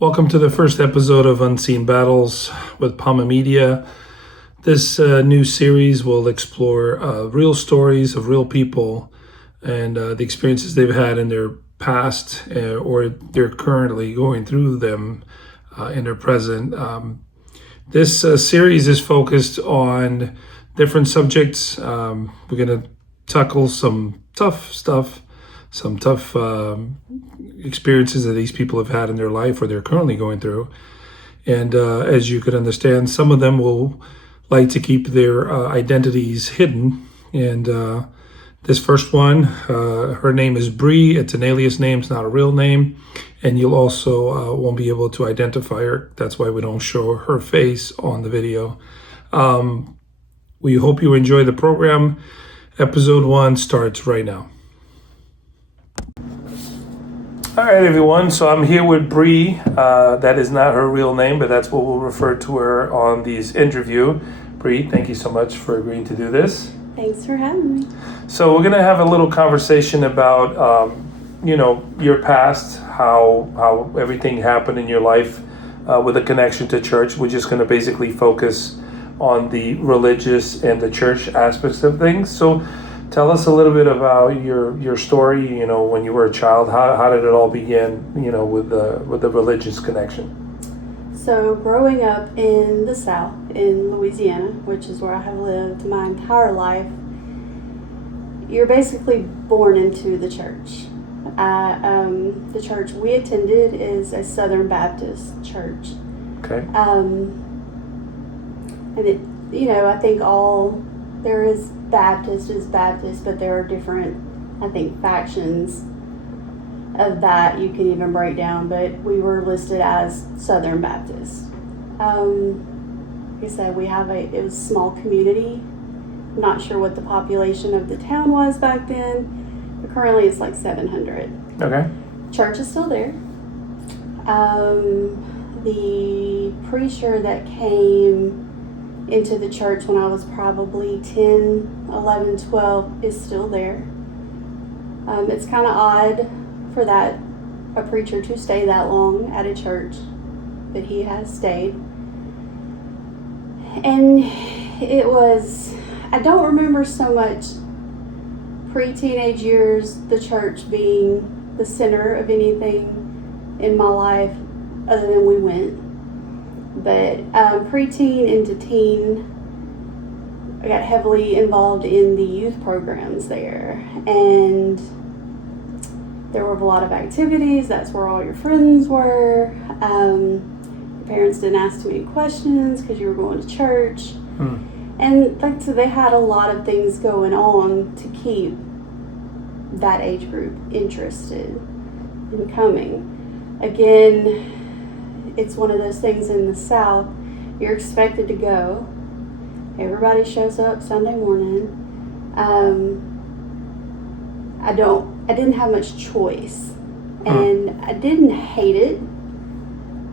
Welcome to the first episode of Unseen Battles with Palma Media. This new series will explore real stories of real people and the experiences they've had in their past or they're currently going through them in their present. This series is focused on different subjects. We're going to tackle some tough stuff, some tough experiences that these people have had in their life or they're currently going through. And as you could understand, some of them will like to keep their identities hidden. And this first one, her name is Bree. It's an alias name. It's not a real name. And you'll also won't be able to identify her. That's why we don't show her face on the video. We hope you enjoy the program. Episode 1 starts right now. All right, everyone. So I'm here with Bree. That is not her real name, but that's what we'll refer to her on these interview. Bree, thank you so much for agreeing to do this. Thanks for having me. So we're gonna have a little conversation about, your past, how everything happened in your life with a connection to church. We're just gonna basically focus on the religious and the church aspects of things. So tell us a little bit about your story, when you were a child. How did it all begin, with the religious connection? So growing up in the South, in Louisiana, which is where I have lived my entire life, you're basically born into the church. The church we attended is a Southern Baptist church. Okay. And it, I think there is Baptist, but there are different, factions of that you can even break down, but we were listed as Southern Baptist. Like I said, it was a small community. I'm not sure what the population of the town was back then, but currently it's like 700. Okay. Church is still there. The preacher that came into the church when I was probably 10, 11, 12 is still there. It's kind of odd for a preacher to stay that long at a church, but he has stayed. And I don't remember so much pre-teenage years, the church being the center of anything in my life other than we went. But pre-teen into teen, I got heavily involved in the youth programs there. And there were a lot of activities. That's where all your friends were. Your parents didn't ask too many questions because you were going to church. And so they had a lot of things going on to keep that age group interested in coming. Again, it's one of those things in the South, you're expected to go. Everybody shows up Sunday morning. I didn't have much choice, and I didn't hate it,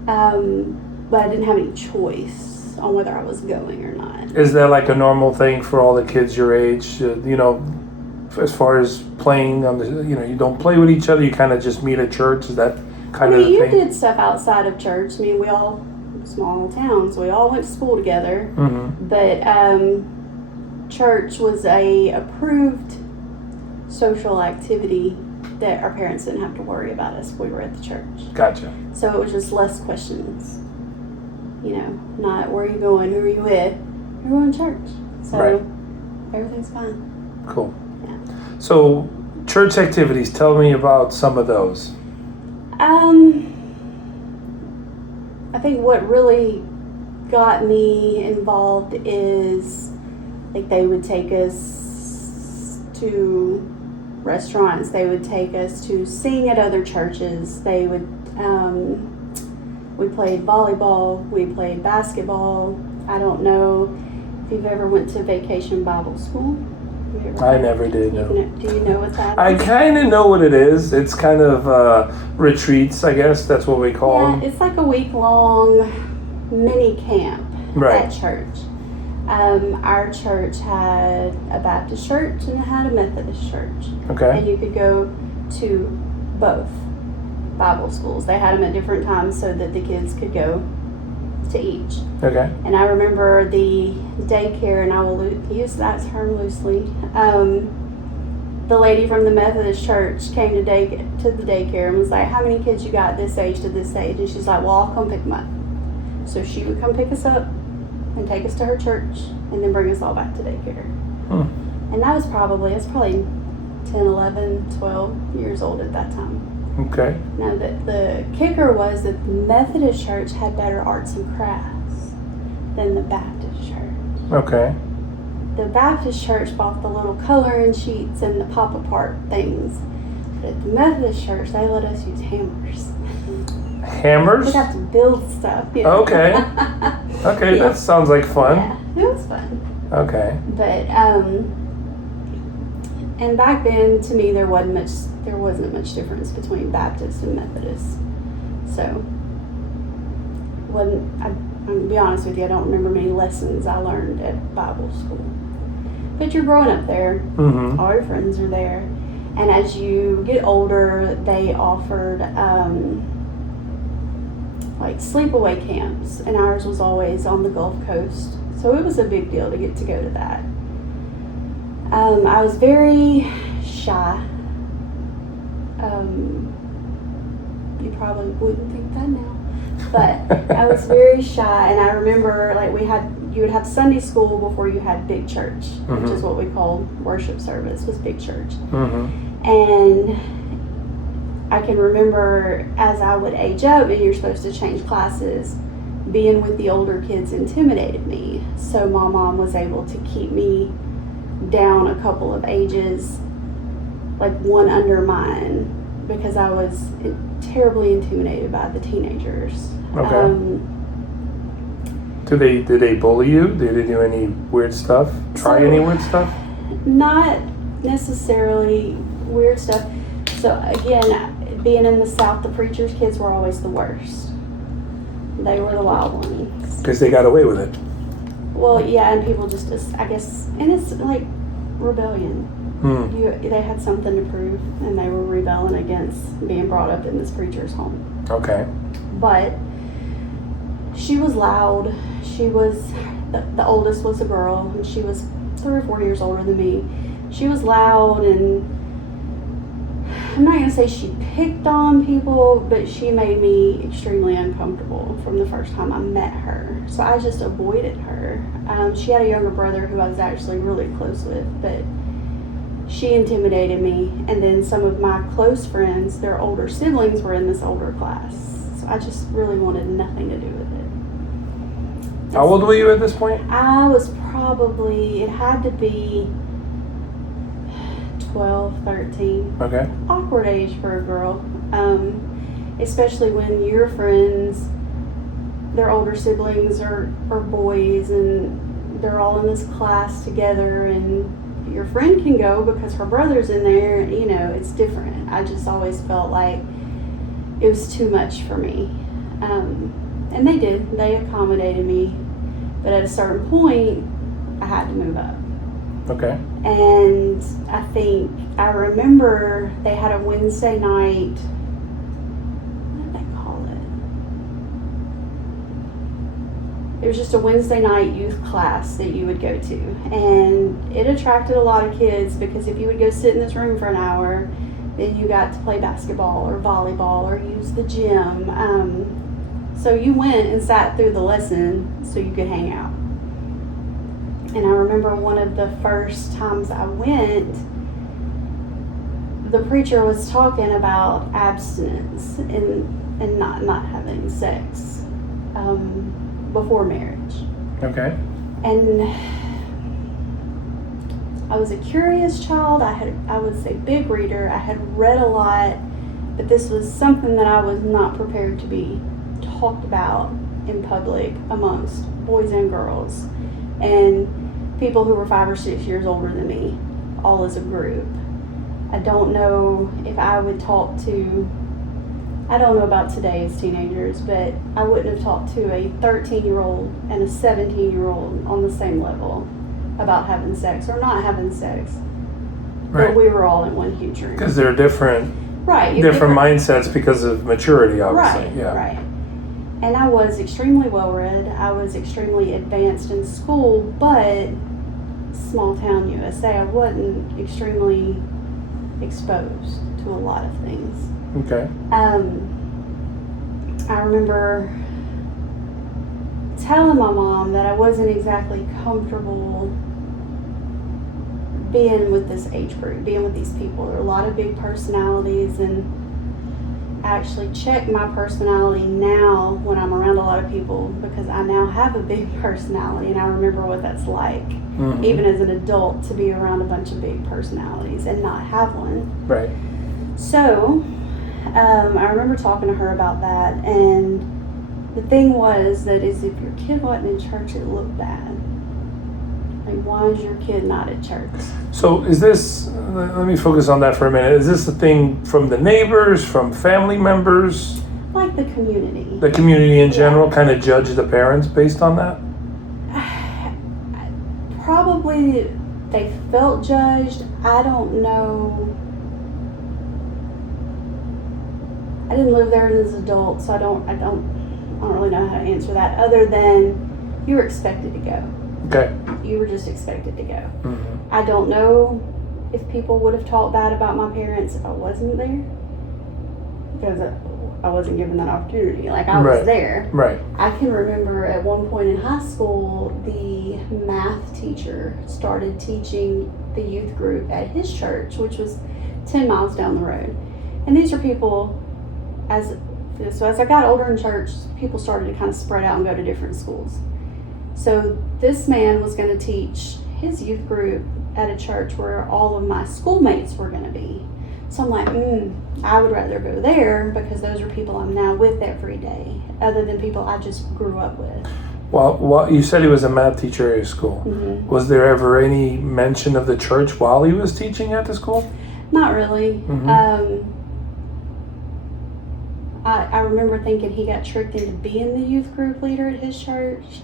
but I didn't have any choice on whether I was going or not. Is that like a normal thing for all the kids your age? As far as playing on the, you don't play with each other. You kind of just meet at church. Is that kind of the you thing? did stuff outside of church. I mean, we all small towns. We all went to school together. Mm-hmm. But church was a approved social activity that our parents didn't have to worry about us if we were at the church. Gotcha. So it was just less questions. Not where are you going, who are you with? You're going to church. So right. Everything's fine. Cool. Yeah. So church activities, tell me about some of those. I think what really got me involved is they would take us to restaurants, they would take us to sing at other churches, they would we played volleyball, we played basketball. I don't know if you've ever went to Vacation Bible School. I never did. No. Do you know what that is? I kind of know what it is. It's kind of retreats, I guess. That's what we call them. It's like a week-long mini camp at church. Our church had a Baptist church and it had a Methodist church. Okay. And you could go to both. Bible schools. They had them at different times so that the kids could go to each. Okay. And I remember the daycare, and I will use that term loosely. The lady from the Methodist church came to the daycare and was like, "How many kids you got this age to this age?" And she's like, "Well, I'll come pick them up." So she would come pick us up and take us to her church and then bring us all back to daycare. And that was probably 10, 11, 12 years old at that time. Okay. Now, the kicker was that the Methodist church had better arts and crafts than the Baptist church. Okay. The Baptist church bought the little coloring sheets and the pop-apart things. But at the Methodist church, they let us use hammers. Hammers? We'd have to build stuff. Okay. Okay, Yeah. that sounds like fun. Yeah, it was fun. Okay. But and back then, to me, there wasn't much difference between Baptist and Methodist. So, I'm gonna be honest with you, I don't remember many lessons I learned at Bible school. But you're growing up there. Mm-hmm. All your friends are there. And as you get older, they offered like sleepaway camps, and ours was always on the Gulf Coast. So it was a big deal to get to go to that. I was very shy. You probably wouldn't think that now. But I was very shy, and I remember like you would have Sunday school before you had big church, which is what we called worship service, was big church. And I can remember as I would age up and you're supposed to change classes, being with the older kids intimidated me. So my mom was able to keep me down a couple of ages, like one under mine, because I was terribly intimidated by the teenagers. Okay. Did they bully you? Did they do any weird stuff? Try any weird stuff? Not necessarily weird stuff. So again, being in the South, the preachers' kids were always the worst. They were the wild ones. Because they got away with it. Well, yeah, and people just, I guess, and it's like rebellion. They had something to prove, and they were rebelling against being brought up in this preacher's home. Okay. But she was loud. She was, the oldest was a girl, and she was 3 or 4 years older than me. She was loud, and I'm not going to say she picked on people, but she made me extremely uncomfortable from the first time I met her. So I just avoided her. She had a younger brother who I was actually really close with, but she intimidated me. And then some of my close friends, their older siblings, were in this older class. So I just really wanted nothing to do with it. How old were you at this point? I was probably, it had to be 12, 13. Okay. Awkward age for a girl. Especially when your friends, their older siblings are boys, and they're all in this class together, and your friend can go because her brother's in there. You know, it's different. I just always felt like it was too much for me. And they did. They accommodated me. But at a certain point, I had to move up. Okay. And I remember they had a Wednesday night, what did they call it? It was just a Wednesday night youth class that you would go to. And it attracted a lot of kids because if you would go sit in this room for an hour, then you got to play basketball or volleyball or use the gym. So you went and sat through the lesson so you could hang out. And I remember one of the first times I went, the preacher was talking about abstinence and not having sex before marriage. Okay. And I was a curious child. I would say big reader. I had read a lot, but this was something that I was not prepared to be talked about in public amongst boys and girls and people who were 5 or 6 years older than me, all as a group. I don't know if I would talk to, I don't know about today's teenagers, but I wouldn't have talked to a 13-year-old and a 17-year-old on the same level about having sex or not having sex. Right. But we were all in one huge room. Because they're different Right. You're different mindsets because of maturity, obviously. Right, Yeah. right. And I was extremely well read. I was extremely advanced in school, but small town USA, I wasn't extremely exposed to a lot of things. Okay. I remember telling my mom that I wasn't exactly comfortable being with this age group, being with these people. There are a lot of big personalities, and I actually check my personality now when I'm around a lot of people, because I now have a big personality, and I remember what that's like, even as an adult, to be around a bunch of big personalities and not have one. Right. So, I remember talking to her about that, and the thing was that if your kid wasn't in church, it looked bad. Like, why is your kid not at church? So is this, let me focus on that for a minute. Is this a thing from the neighbors, from family members? Like the community. The community in general kind of judge the parents based on that? Probably they felt judged. I don't know. I didn't live there as an adult, so I don't really know how to answer that, other than you were expected to go. Okay. You were just expected to go. Mm-hmm. I don't know if people would have talked bad about my parents if I wasn't there, because I wasn't given that opportunity. Like, I was there. Right. I can remember at one point in high school, the math teacher started teaching the youth group at his church, which was 10 miles down the road. And these are people, as I got older in church, people started to kind of spread out and go to different schools. So this man was going to teach his youth group at a church where all of my schoolmates were going to be. So I'm like, I would rather go there, because those are people I'm now with every day, other than people I just grew up with. Well, you said he was a math teacher at his school. Mm-hmm. Was there ever any mention of the church while he was teaching at the school? Not really. Mm-hmm. I remember thinking he got tricked into being the youth group leader at his church,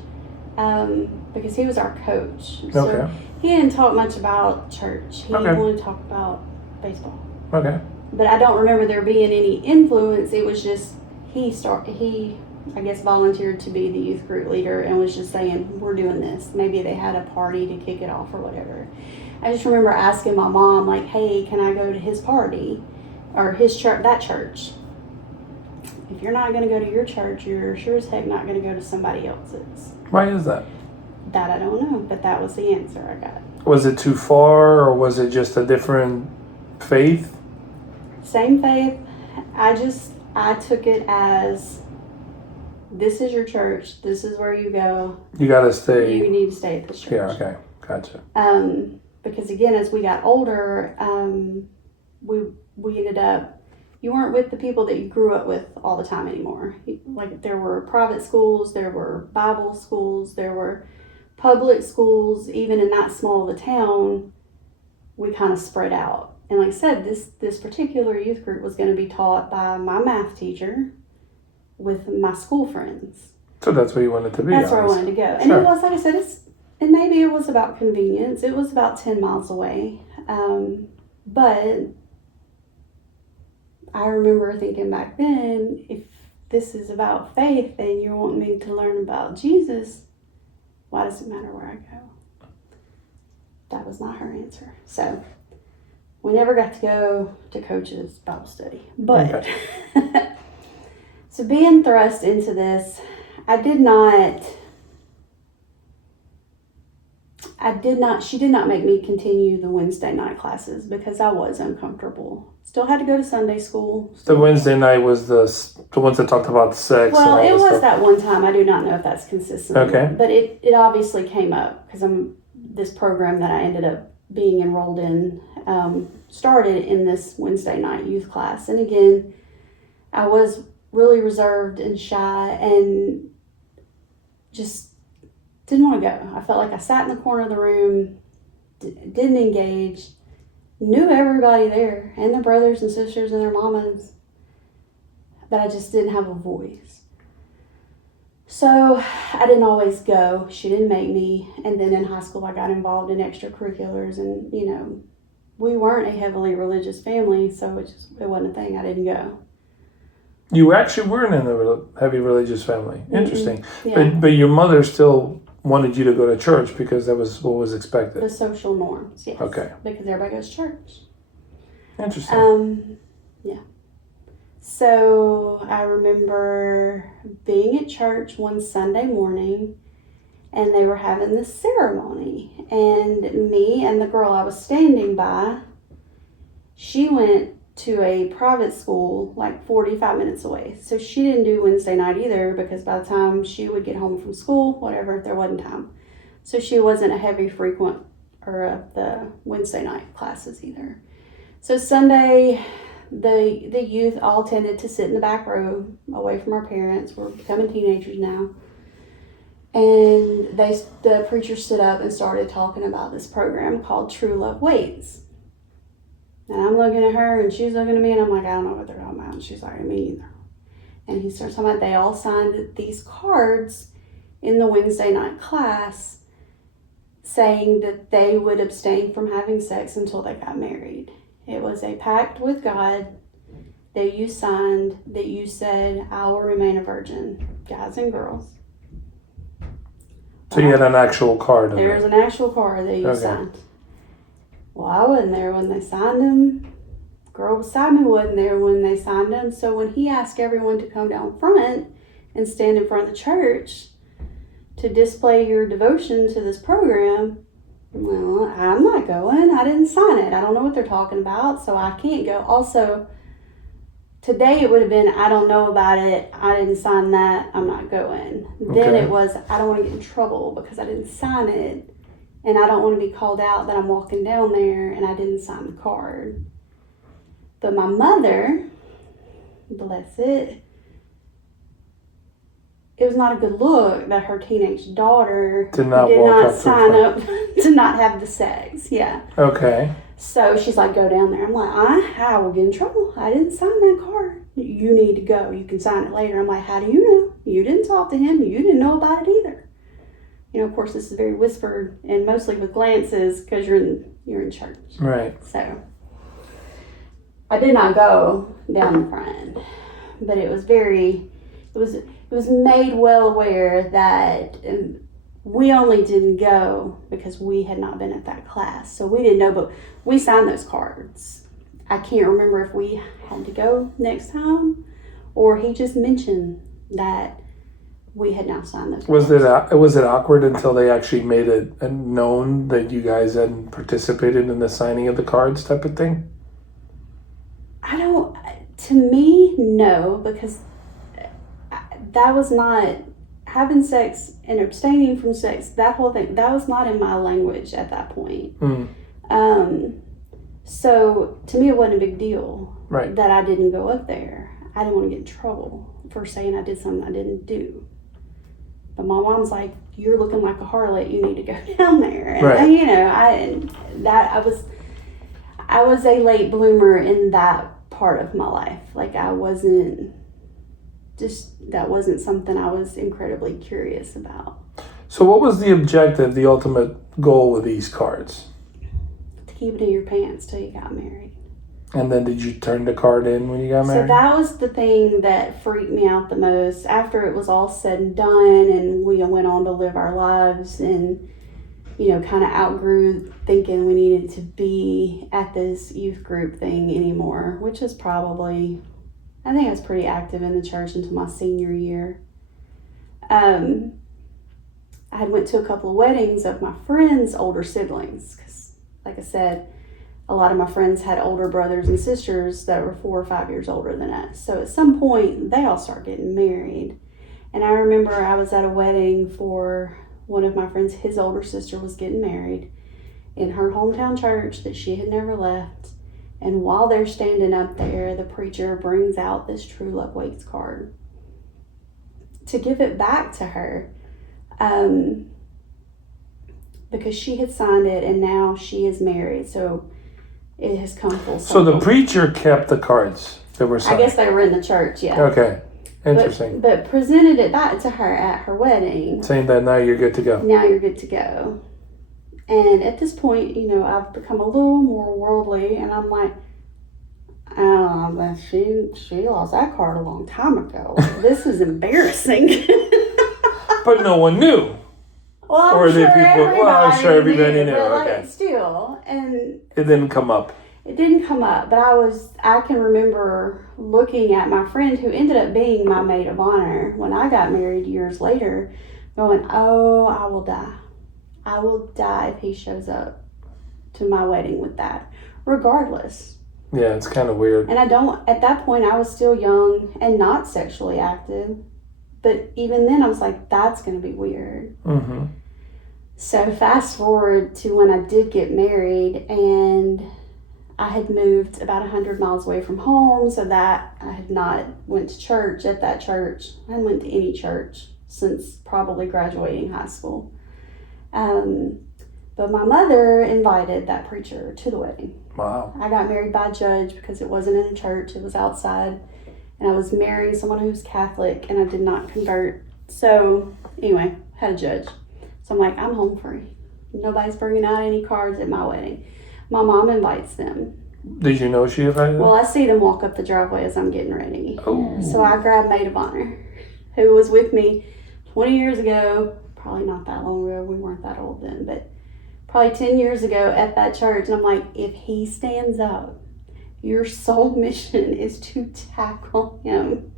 because he was our coach. So Okay. he didn't talk much about church. He Okay. wanted to talk about baseball. Okay. But I don't remember there being any influence. It was just he I guess volunteered to be the youth group leader and was just saying, we're doing this. Maybe they had a party to kick it off or whatever. I just remember asking my mom, like, hey, can I go to his party or his church, that church? If you're not going to go to your church, you're sure as heck not going to go to somebody else's. Why is that? That I don't know, but that was the answer I got. Was it too far, or was it just a different faith? Same faith. I took it as, this is your church. This is where you go. You gotta stay. You need to stay at this church. Yeah. Okay. Gotcha. Because again, as we got older, we ended up, you weren't with the people that you grew up with all the time anymore. Like, there were private schools, there were Bible schools, there were public schools. Even in that small of a town, we kind of spread out. And like I said, this particular youth group was going to be taught by my math teacher with my school friends. So that's where you wanted to be. That's where I wanted to go. And Sure. it was, like I said, and maybe it was about convenience. It was about 10 miles away. But I remember thinking back then, if this is about faith and you want me to learn about Jesus, why does it matter where I go? That was not her answer. So we never got to go to Coach's Bible study. But Okay. so being thrust into this, she did not make me continue the Wednesday night classes because I was uncomfortable. Still had to go to Sunday school. The Wednesday night was the ones that talked about sex. Well, and it all was this stuff. that one time. I do not know if that's consistent. Okay. But it obviously came up because this program that I ended up being enrolled in started in this Wednesday night youth class. And again, I was really reserved and shy and just didn't want to go. I felt like I sat in the corner of the room, didn't engage, knew everybody there and their brothers and sisters and their mamas, but I just didn't have a voice. So I didn't always go. She didn't make me. And then in high school, I got involved in extracurriculars and, we weren't a heavily religious family, so it wasn't a thing. I didn't go. You actually weren't in a heavy religious family. Interesting. Yeah. But your mother still wanted you to go to church because that was what was expected. The social norms, yes. Okay. Because everybody goes to church. Interesting. Yeah. So I remember being at church one Sunday morning, and they were having this ceremony, and me and the girl I was standing by, she went to a private school like 45 minutes away. So she didn't do Wednesday night either, because by the time she would get home from school, whatever, there wasn't time. So she wasn't a heavy frequenter of the Wednesday night classes either. So Sunday, the youth all tended to sit in the back row away from our parents. We're becoming teenagers now. And the preacher stood up and started talking about this program called True Love Waits. And I'm looking at her, and she's looking at me, and I'm like, I don't know what they're talking about. And she's like, me either. And he starts talking about they all signed these cards in the Wednesday night class saying that they would abstain from having sex until they got married. It was a pact with God that you signed, that you said, I will remain a virgin, guys and girls. So you had an actual card in There's there. an actual card that you signed. Well, I wasn't there when they signed them. Girl beside me wasn't there when they signed them. So when he asked everyone to come down front and stand in front of the church to display your devotion to this program, well, I'm not going. I didn't sign it. I don't know what they're talking about, so I can't go. Also, today it would have been, I don't know about it. I didn't sign that. I'm not going. Then it was, I don't want to get in trouble because I didn't sign it. And I don't want to be called out that I'm walking down there and I didn't sign the card. But my mother, bless it was not a good look that her teenage daughter did not sign up to not have the sex. Yeah. Okay. So she's like, go down there. I'm like, I will get in trouble. I didn't sign that card. You need to go. You can sign it later. I'm like, how do you know? You didn't talk to him. You didn't know about it either. You know, of course, this is very whispered and mostly with glances because you're in church. Right. So I did not go down the front, but it was made well aware that we only didn't go because we had not been at that class. So we didn't know, but we signed those cards. I can't remember if we had to go next time or he just mentioned that we had now signed those cards. Was it awkward until they actually made it known that you guys hadn't participated in the signing of the cards type of thing? To me, no, because that was not, having sex and abstaining from sex, that whole thing, that was not in my language at that point. So to me, it wasn't a big deal that I didn't go up there. I didn't want to get in trouble for saying I did something I didn't do. But my mom's like, you're looking like a harlot. You need to go down there. And, I was a late bloomer in that part of my life. Like that wasn't something I was incredibly curious about. So what was the objective, the ultimate goal with these cards? To keep it in your pants till you got married. And then did you turn the card in when you got married? So that was the thing that freaked me out the most. After it was all said and done and we went on to live our lives and, kind of outgrew thinking we needed to be at this youth group thing anymore, which is probably, I think I was pretty active in the church until my senior year. I had went to a couple of weddings of my friends' older siblings because, like I said, a lot of my friends had older brothers and sisters that were 4 or 5 years older than us. So at some point, they all start getting married. And I remember I was at a wedding for one of my friends. His older sister was getting married in her hometown church that she had never left. And while they're standing up there, the preacher brings out this True Love Waits card to give it back to her. Because she had signed it and now she is married. So it has come full circle. So the preacher kept the cards that were signed? I guess they were in the church, yeah. Okay. Interesting. But presented it back to her at her wedding. Saying that now you're good to go. Now you're good to go. And at this point, I've become a little more worldly, and I'm like, oh, but she lost that card a long time ago. This is embarrassing. But no one knew. Well, Or did people? Well, I'm sure everybody knew. But Okay. still, and It didn't come up. it didn't come up. But I can remember looking at my friend who ended up being my maid of honor when I got married years later, going, "Oh, I will die. I will die if he shows up to my wedding with that, regardless." Yeah, it's kind of weird. And at that point, I was still young and not sexually active. But even then, I was like, that's going to be weird. Mm-hmm. So fast forward to when I did get married, and I had moved about 100 miles away from home, so that I had not went to church at that church. I hadn't went to any church since probably graduating high school. But my mother invited that preacher to the wedding. Wow. I got married by a judge because it wasn't in a church, it was outside. And I was marrying someone who's Catholic, and I did not convert. So anyway, had a judge. So I'm like, I'm home free. Nobody's bringing out any cards at my wedding. My mom invites them. Did you know she invited them? Well, I see them walk up the driveway as I'm getting ready. Oh. So I grabbed maid of honor, who was with me 20 years ago. Probably not that long ago. We weren't that old then, but probably 10 years ago at that church. And I'm like, if he stands up, your sole mission is to tackle him.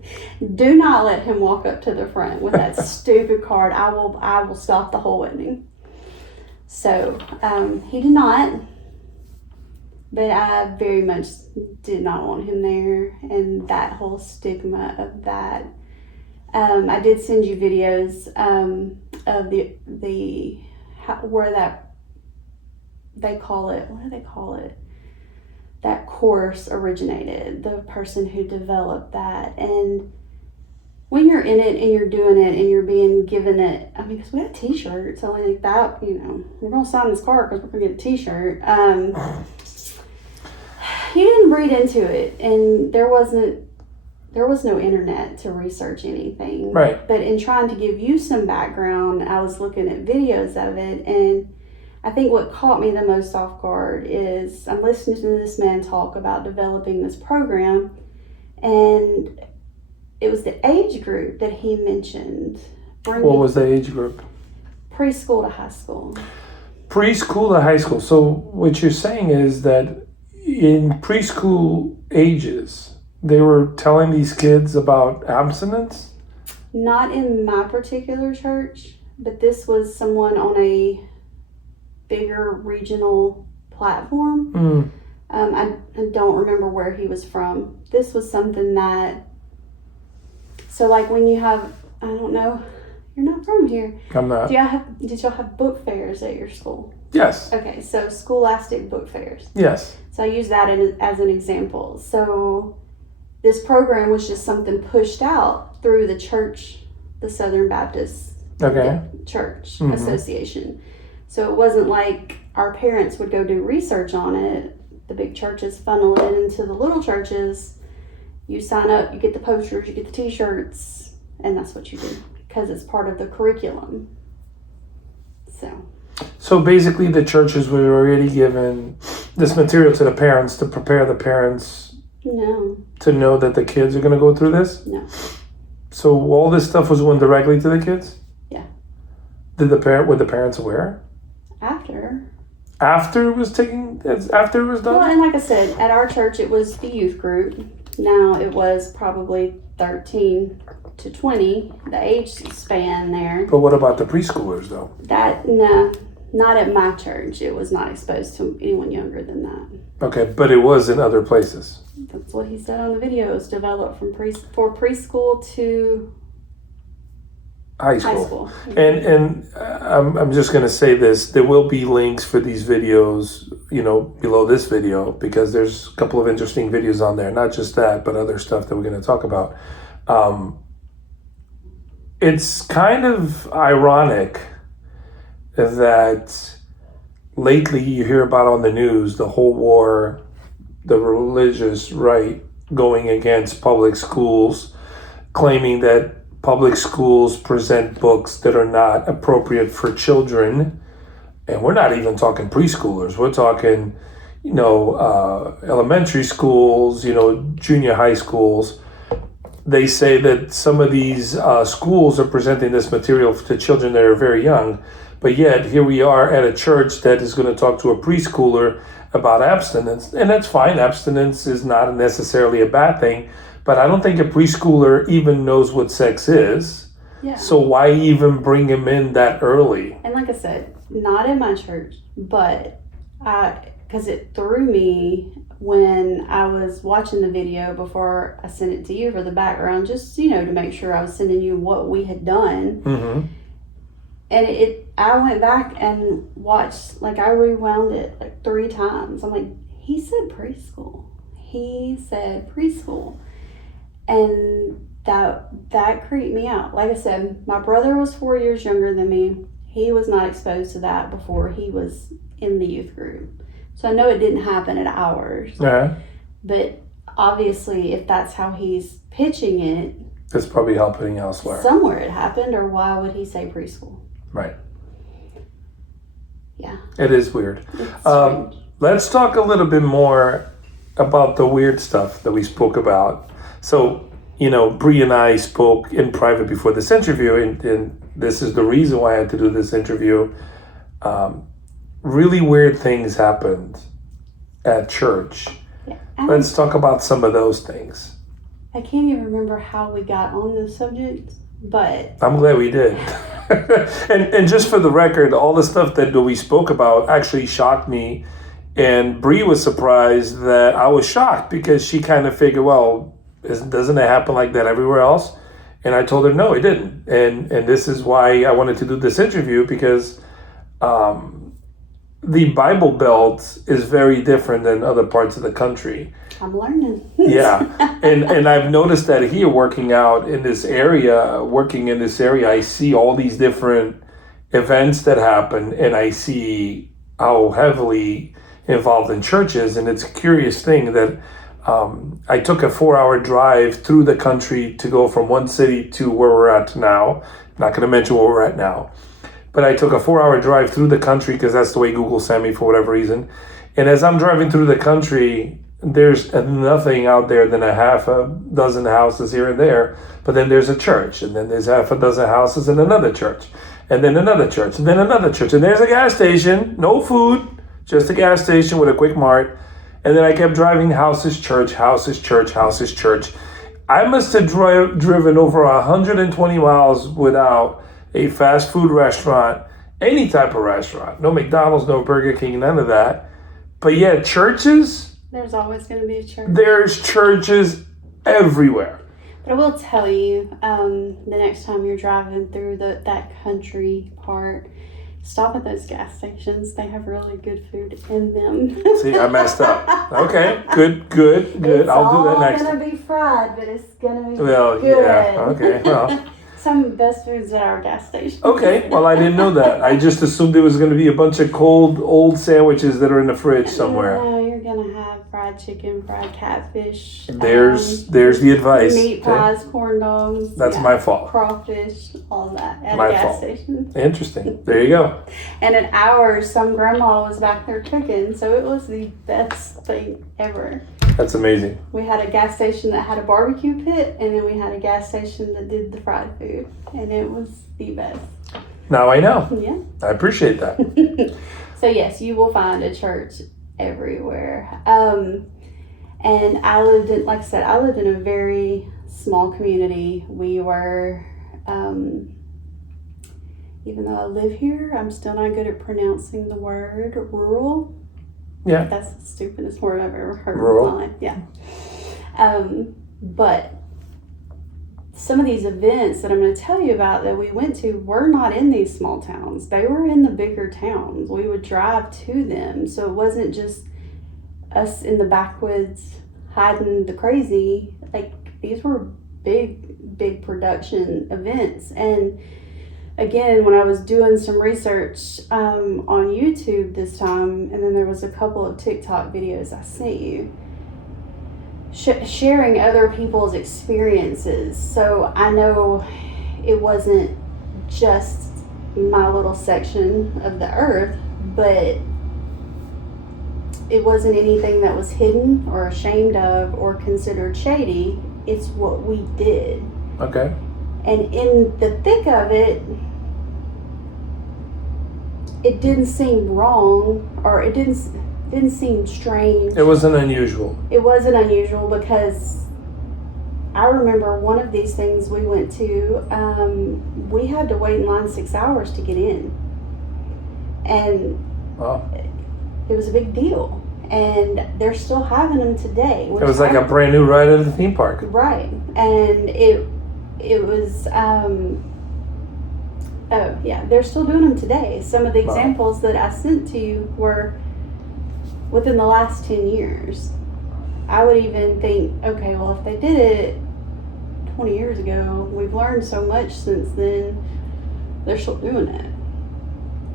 Do not let him walk up to the front with that stupid card. I will stop the whole wedding. So he did not, but I very much did not want him there, and that whole stigma of that. I did send you videos of where that they call it. What do they call it? That course originated, the person who developed that. And when you're in it and you're doing it and you're being given it, I mean, because we had t-shirts, so like that, we're going to sign this card because we're going to get a t-shirt. You didn't read into it, and there was no internet to research anything. Right. But in trying to give you some background, I was looking at videos of it, and I think what caught me the most off guard is I'm listening to this man talk about developing this program, and it was the age group that he mentioned. What was the age group? Preschool to high school. Preschool to high school. So what you're saying is that in preschool ages, they were telling these kids about abstinence? Not in my particular church, but this was someone on a bigger regional platform. I don't remember where he was from. This was something that, so like when you have, I don't know, you're not from here. I'm not. Did y'all have book fairs at your school? Yes. Okay, so scholastic book fairs. Yes. So I use that as an example. So this program was just something pushed out through the church, the Southern Baptist Church Association. So it wasn't like our parents would go do research on it. The big churches funnel it into the little churches. You sign up, you get the posters, you get the t-shirts, and that's what you do because it's part of the curriculum. So basically the churches were already given this material to the parents to prepare the parents to know that the kids are going to go through this? No. So all this stuff was going directly to the kids? Yeah. Were the parents aware? After it was done? Well, and like I said, at our church it was the youth group. Now it was probably 13 to 20, the age span there. But what about the preschoolers though? No, not at my church. It was not exposed to anyone younger than that. Okay, but it was in other places. That's what he said on the video. It was developed for preschool to high school. And I'm just going to say this. There will be links for these videos, below this video, because there's a couple of interesting videos on there. Not just that, but other stuff that we're going to talk about. It's kind of ironic that lately you hear about on the news the whole war, the religious right going against public schools, claiming that public schools present books that are not appropriate for children, And we're not even talking preschoolers. We're talking, elementary schools, junior high schools. They say that some of these schools are presenting this material to children that are very young, but yet here we are at a church that is going to talk to a preschooler about abstinence, and that's fine. Abstinence is not necessarily a bad thing, but I don't think a preschooler even knows what sex is. Yeah. So why even bring him in that early? And like I said, not in my church, but because it threw me when I was watching the video before I sent it to you for the background, just, to make sure I was sending you what we had done. Mm-hmm. And I went back and watched, I rewound it 3 times. I'm like, he said preschool. He said preschool. And that creeped me out. Like I said, my brother was 4 years younger than me. He was not exposed to that before he was in the youth group. So I know it didn't happen at ours. Yeah. But obviously, if that's how he's pitching it, it's probably happening elsewhere. Somewhere it happened, or why would he say preschool? Right. Yeah. It is weird. It's Let's talk a little bit more about the weird stuff that we spoke about. So, Bree and I spoke in private before this interview, and this is the reason why I had to do this interview. Really weird things happened at church. Yeah. Let's talk about some of those things. I can't even remember how we got on this subject, but I'm glad we did. and just for the record, all the stuff that we spoke about actually shocked me. And Bree was surprised that I was shocked because she kind of figured, well, doesn't it happen like that everywhere else? And I told her, no, it didn't. And this is why I wanted to do this interview, because the Bible Belt is very different than other parts of the country. I'm learning. Yeah. And I've noticed that here working in this area, I see all these different events that happen, and I see how heavily involved in churches. And it's a curious thing that I took a 4-hour drive through the country to go from one city to where we're at now. I'm not going to mention where we're at now. But I took a 4-hour drive through the country because that's the way Google sent me for whatever reason. And as I'm driving through the country, there's nothing out there than a half a dozen houses here and there. But then there's a church, and then there's half a dozen houses in another church, and then another church, and then another church. And there's a gas station, no food, just a gas station with a quick mart. And then I kept driving houses, church, houses, church, houses, church. I must have driven over 120 miles without a fast food restaurant, any type of restaurant. No McDonald's, no Burger King, none of that. But yeah, churches. There's always going to be a church. There's churches everywhere. But I will tell you, the next time you're driving through that country part, stop at those gas stations. They have really good food in them. See, I messed up. Okay, good. I'll do that next time. It's all going to be fried, but it's going to be good. Yeah, okay, well. Some of the best foods at our gas station. Okay, well, I didn't know that. I just assumed there was going to be a bunch of cold, old sandwiches that are in the fridge somewhere. No, you're going to have fried chicken, fried catfish. There's the advice. Meat pies, corn dogs. That's my fault. Crawfish, all that at my a gas fault. station. Interesting. There you go. And at ours, some grandma was back there cooking, so it was the best thing ever. That's amazing. We had a gas station that had a barbecue pit, and then we had a gas station that did the fried food, and it was the best. Now I know. Yeah. I appreciate that. So yes, you will find a church everywhere. And I lived in, like I said, I lived in a very small community. We were, even though I live here, I'm still not good at pronouncing the word rural. Yeah. That's the stupidest word I've ever heard Rural. in my life. Yeah. But some of these events that I'm going to tell you about that we went to were not in these small towns. They were in the bigger towns. We would drive to them. So it wasn't just us in the backwoods hiding the crazy. Like, these were big production events. And again, when I was doing some research on YouTube this time, and then there was a couple of TikTok videos I sent you, sharing other people's experiences. So I know it wasn't just my little section of the earth, but it wasn't anything that was hidden or ashamed of or considered shady. It's what we did. Okay. And in the thick of it, it didn't seem wrong, or it didn't seem strange. It wasn't unusual. It wasn't unusual because I remember one of these things we went to, we had to wait in line 6 hours to get in. And Wow. it was a big deal. And they're still having them today. It was like a brand new ride at the theme park. Right. And it was, oh yeah, they're still doing them today. Some of the Wow. examples that I sent to you were within the last 10 years. I would even think, okay, well, if they did it 20 years ago, we've learned so much since then, they're still doing it.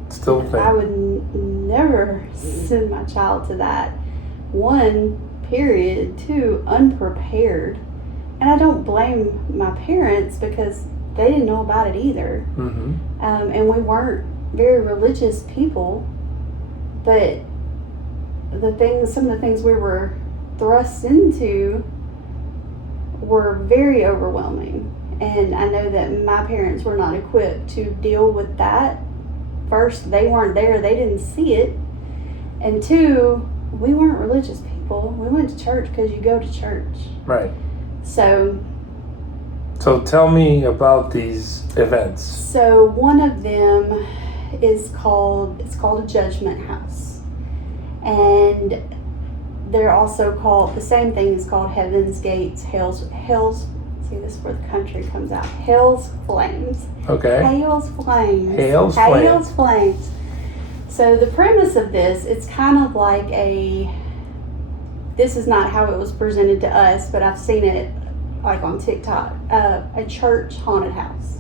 Still a thing. I would never send my child to that. One, period. Two, unprepared. And I don't blame my parents because they didn't know about it either. Mm-hmm. And we weren't very religious people. But some of the things we were thrust into were very overwhelming. And I know that my parents were not equipped to deal with that. First, they weren't there, they didn't see it. And two, we weren't religious people. We went to church because you go to church. Right. So tell me about these events. So one of them is called a Judgment House. And they're also called, the same thing is called Heaven's Gates, Hell's, see, this is where the country comes out, Hell's Flames. Okay. Hell's Flames. Hell's Hell's Flames. So the premise of this, it's kind of like this is not how it was presented to us, but I've seen it like on TikTok, a church haunted house.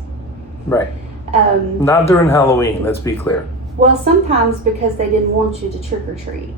Right. Not during Halloween, let's be clear. Well, sometimes because they didn't want you to trick or treat.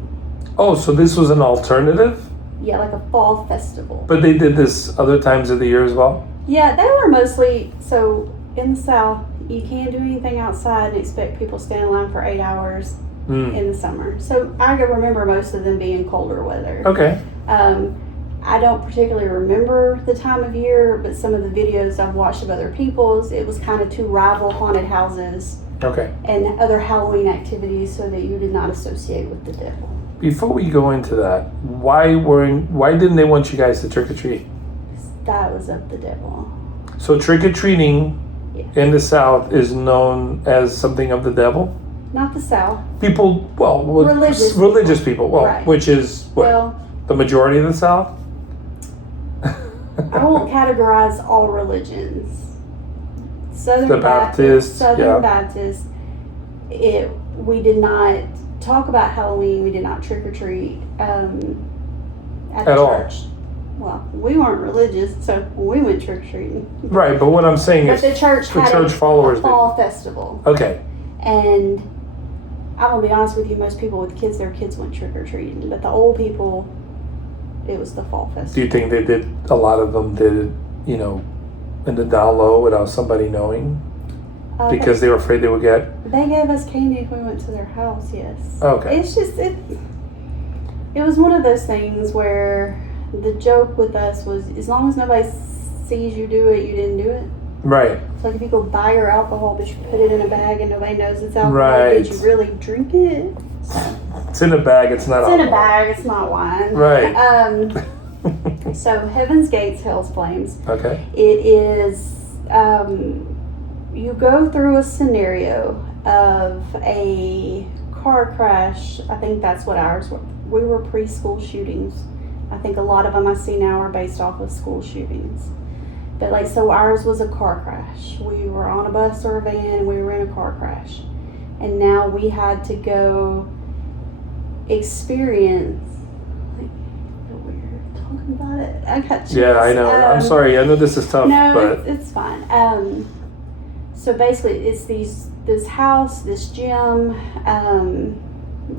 Oh, so this was an alternative? Yeah, like a fall festival. But they did this other times of the year as well? Yeah, they were mostly, so in the South, you can't do anything outside and expect people to stand in line for 8 hours in the summer. So I can remember most of them being colder weather. Okay. I don't particularly remember the time of year, but some of the videos I've watched of other people's, it was kind of to rival haunted houses Okay. and other Halloween activities so that you did not associate with the devil. Before we go into that, why didn't they want you guys to trick or treat? That was of the devil. So trick or treating in the South is known as something of the devil? Not the South. People, well, religious people, well, Right. which is what, Well, the majority of the South? I won't categorize all religions. Southern Baptists, yeah. Baptists. We did not talk about Halloween. We did not trick or treat at the all. church. Well, we weren't religious, so we went trick or treating. Right, but what I'm saying But is the church the had church followers a fall festival, Okay. and I'm gonna be honest with you. Most people with kids, their kids went trick or treating, but the old people, it was the fall festival. Do you think a lot of them did it, in the down low without somebody knowing? Because they were afraid they would get... They gave us candy if we went to their house, yes. Okay. It's just, it was one of those things where the joke with us was, as long as nobody sees you do it, you didn't do it. Right. It's like if you go buy your alcohol, but you put it in a bag and nobody knows it's alcohol, Right. did you really drink it? It's in a bag, it's not It's in a alcohol. bag, it's not wine. Right. So Heaven's Gates, Hell's Flames. Okay. It is, you go through a scenario of a car crash. I think that's what ours were. We were pre-school shootings. I think a lot of them I see now are based off of school shootings. But so ours was a car crash. We were on a bus or a van and we were in a car crash. And now we had to go experience, about it. I got chills. Yeah, I know. I'm sorry. I know this is tough, no, but it's fine. So basically, it's this house, this gym,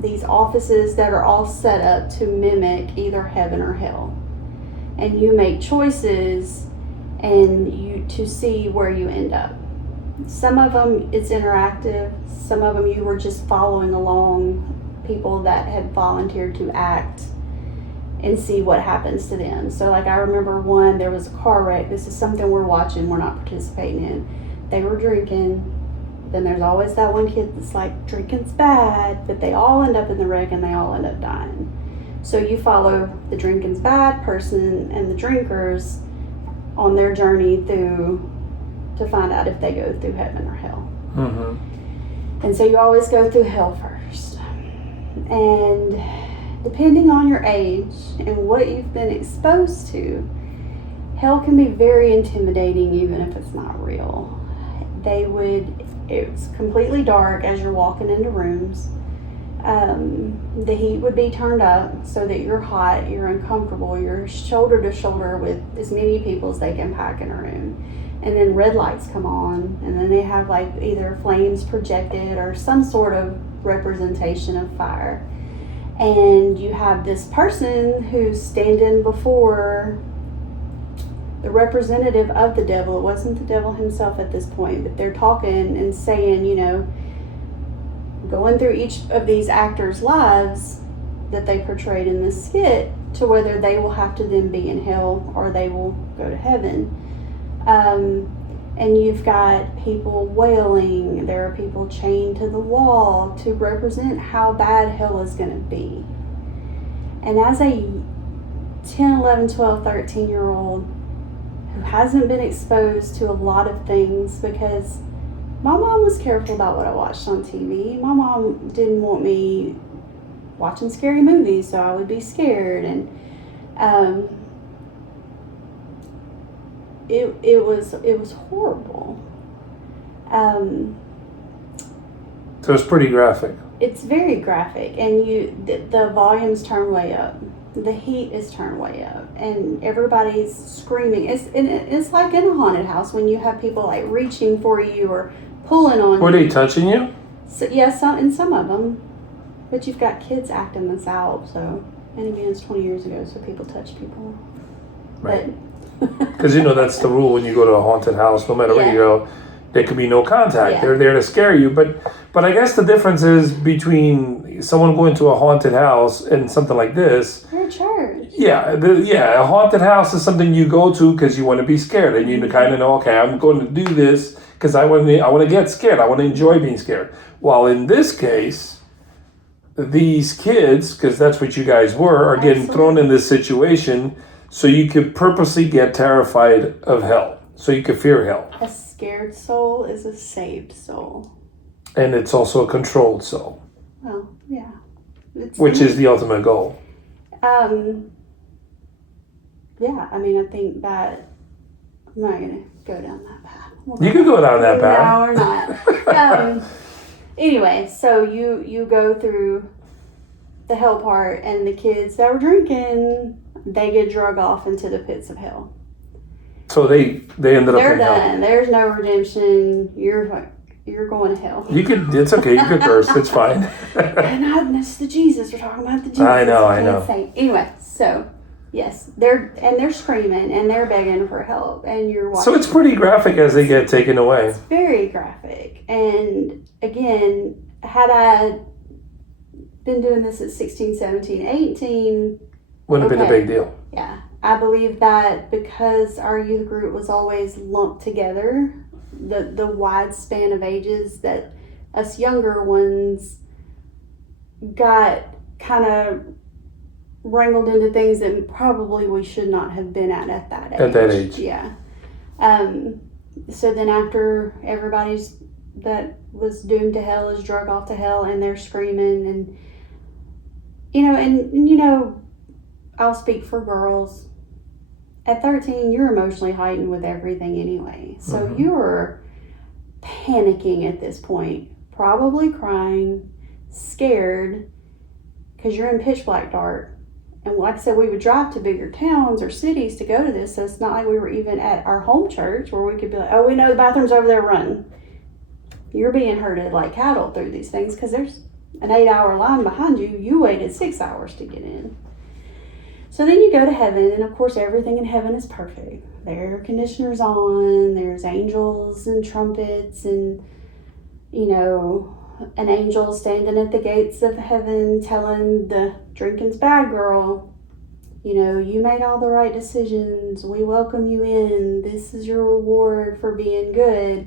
these offices that are all set up to mimic either heaven or hell, and you make choices, and to see where you end up. Some of them it's interactive. Some of them you were just following along, people that had volunteered to act and see what happens to them. So like I remember one, there was a car wreck. This is something we're watching, we're not participating in. They were drinking. Then there's always that one kid that's like, drinking's bad, but they all end up in the wreck and they all end up dying. So you follow the drinking's bad person and the drinkers on their journey through to find out if they go through heaven or hell. Mm-hmm. And so you always go through hell first. And depending on your age and what you've been exposed to, hell can be very intimidating even if it's not real. It's completely dark as you're walking into rooms. The heat would be turned up so that you're hot, you're uncomfortable, you're shoulder to shoulder with as many people as they can pack in a room. And then red lights come on, and then they have like either flames projected or some sort of representation of fire. And you have this person who's standing before the representative of the devil. It wasn't the devil himself at this point, but they're talking and saying, you know, going through each of these actors' lives that they portrayed in this skit to whether they will have to then be in hell or they will go to heaven. And you've got people wailing. There are people chained to the wall to represent how bad hell is going to be. And as a 10, 11, 12, 13-year-old who hasn't been exposed to a lot of things, because my mom was careful about what I watched on TV. My mom didn't want me watching scary movies, so I would be scared. And it was horrible. So it's pretty graphic. It's very graphic, and the volumes turn way up. The heat is turned way up, and everybody's screaming. It's like in a haunted house when you have people like reaching for you or pulling on you. Were they touching you? So, yeah, some of them. But you've got kids acting this out, so. And again, it's 20 years ago, so people touch people. Right. Because, you know, that's the rule when you go to a haunted house, no matter where you go, there can be no contact. Yeah. They're there to scare you. But I guess the difference is between someone going to a haunted house and something like this. They're a church. Yeah, a haunted house is something you go to because you want to be scared. And you kind of know, okay, I'm going to do this because I want to get scared. I want to enjoy being scared. While in this case, these kids, because that's what you guys were, are getting thrown in this situation so you could purposely get terrified of hell. So you could fear hell. A scared soul is a saved soul. And it's also a controlled soul. Well, yeah. Which is the ultimate goal. Yeah, I mean, I think that I'm not going to go down that path. You could go down that path. No, we're not. Anyway, so you go through the hell part, and the kids that were drinking, they get drug off into the pits of hell. So they ended up They're in hell. done. There's no redemption. You're going to hell. It's okay. You could curse. It's fine. And that's the Jesus. We're talking about the Jesus. I know. Say. Anyway, so yes, they're screaming and they're begging for help, and you're watching. So it's pretty graphic as they get taken away. It's very graphic. And again, had I been doing this at 16, 17, 18, wouldn't have been a big deal. Yeah. I believe that because our youth group was always lumped together, the wide span of ages, that us younger ones got kind of wrangled into things that probably we should not have been at that age. At that age. Yeah. So then after everybody's that was doomed to hell is drug off to hell, and they're screaming, and I'll speak for girls. At 13, you're emotionally heightened with everything anyway. So you're panicking at this point, probably crying, scared, because you're in pitch black dark. And like I said, we would drive to bigger towns or cities to go to this. So it's not like we were even at our home church where we could be like, oh, we know the bathroom's over there, run. You're being herded like cattle through these things because there's an 8-hour line behind you. You waited 6 hours to get in. So then you go to heaven, and of course everything in heaven is perfect. The air conditioner's on, there's angels and trumpets, and an angel standing at the gates of heaven telling the drinking's bad girl, you made all the right decisions. We welcome you in. This is your reward for being good.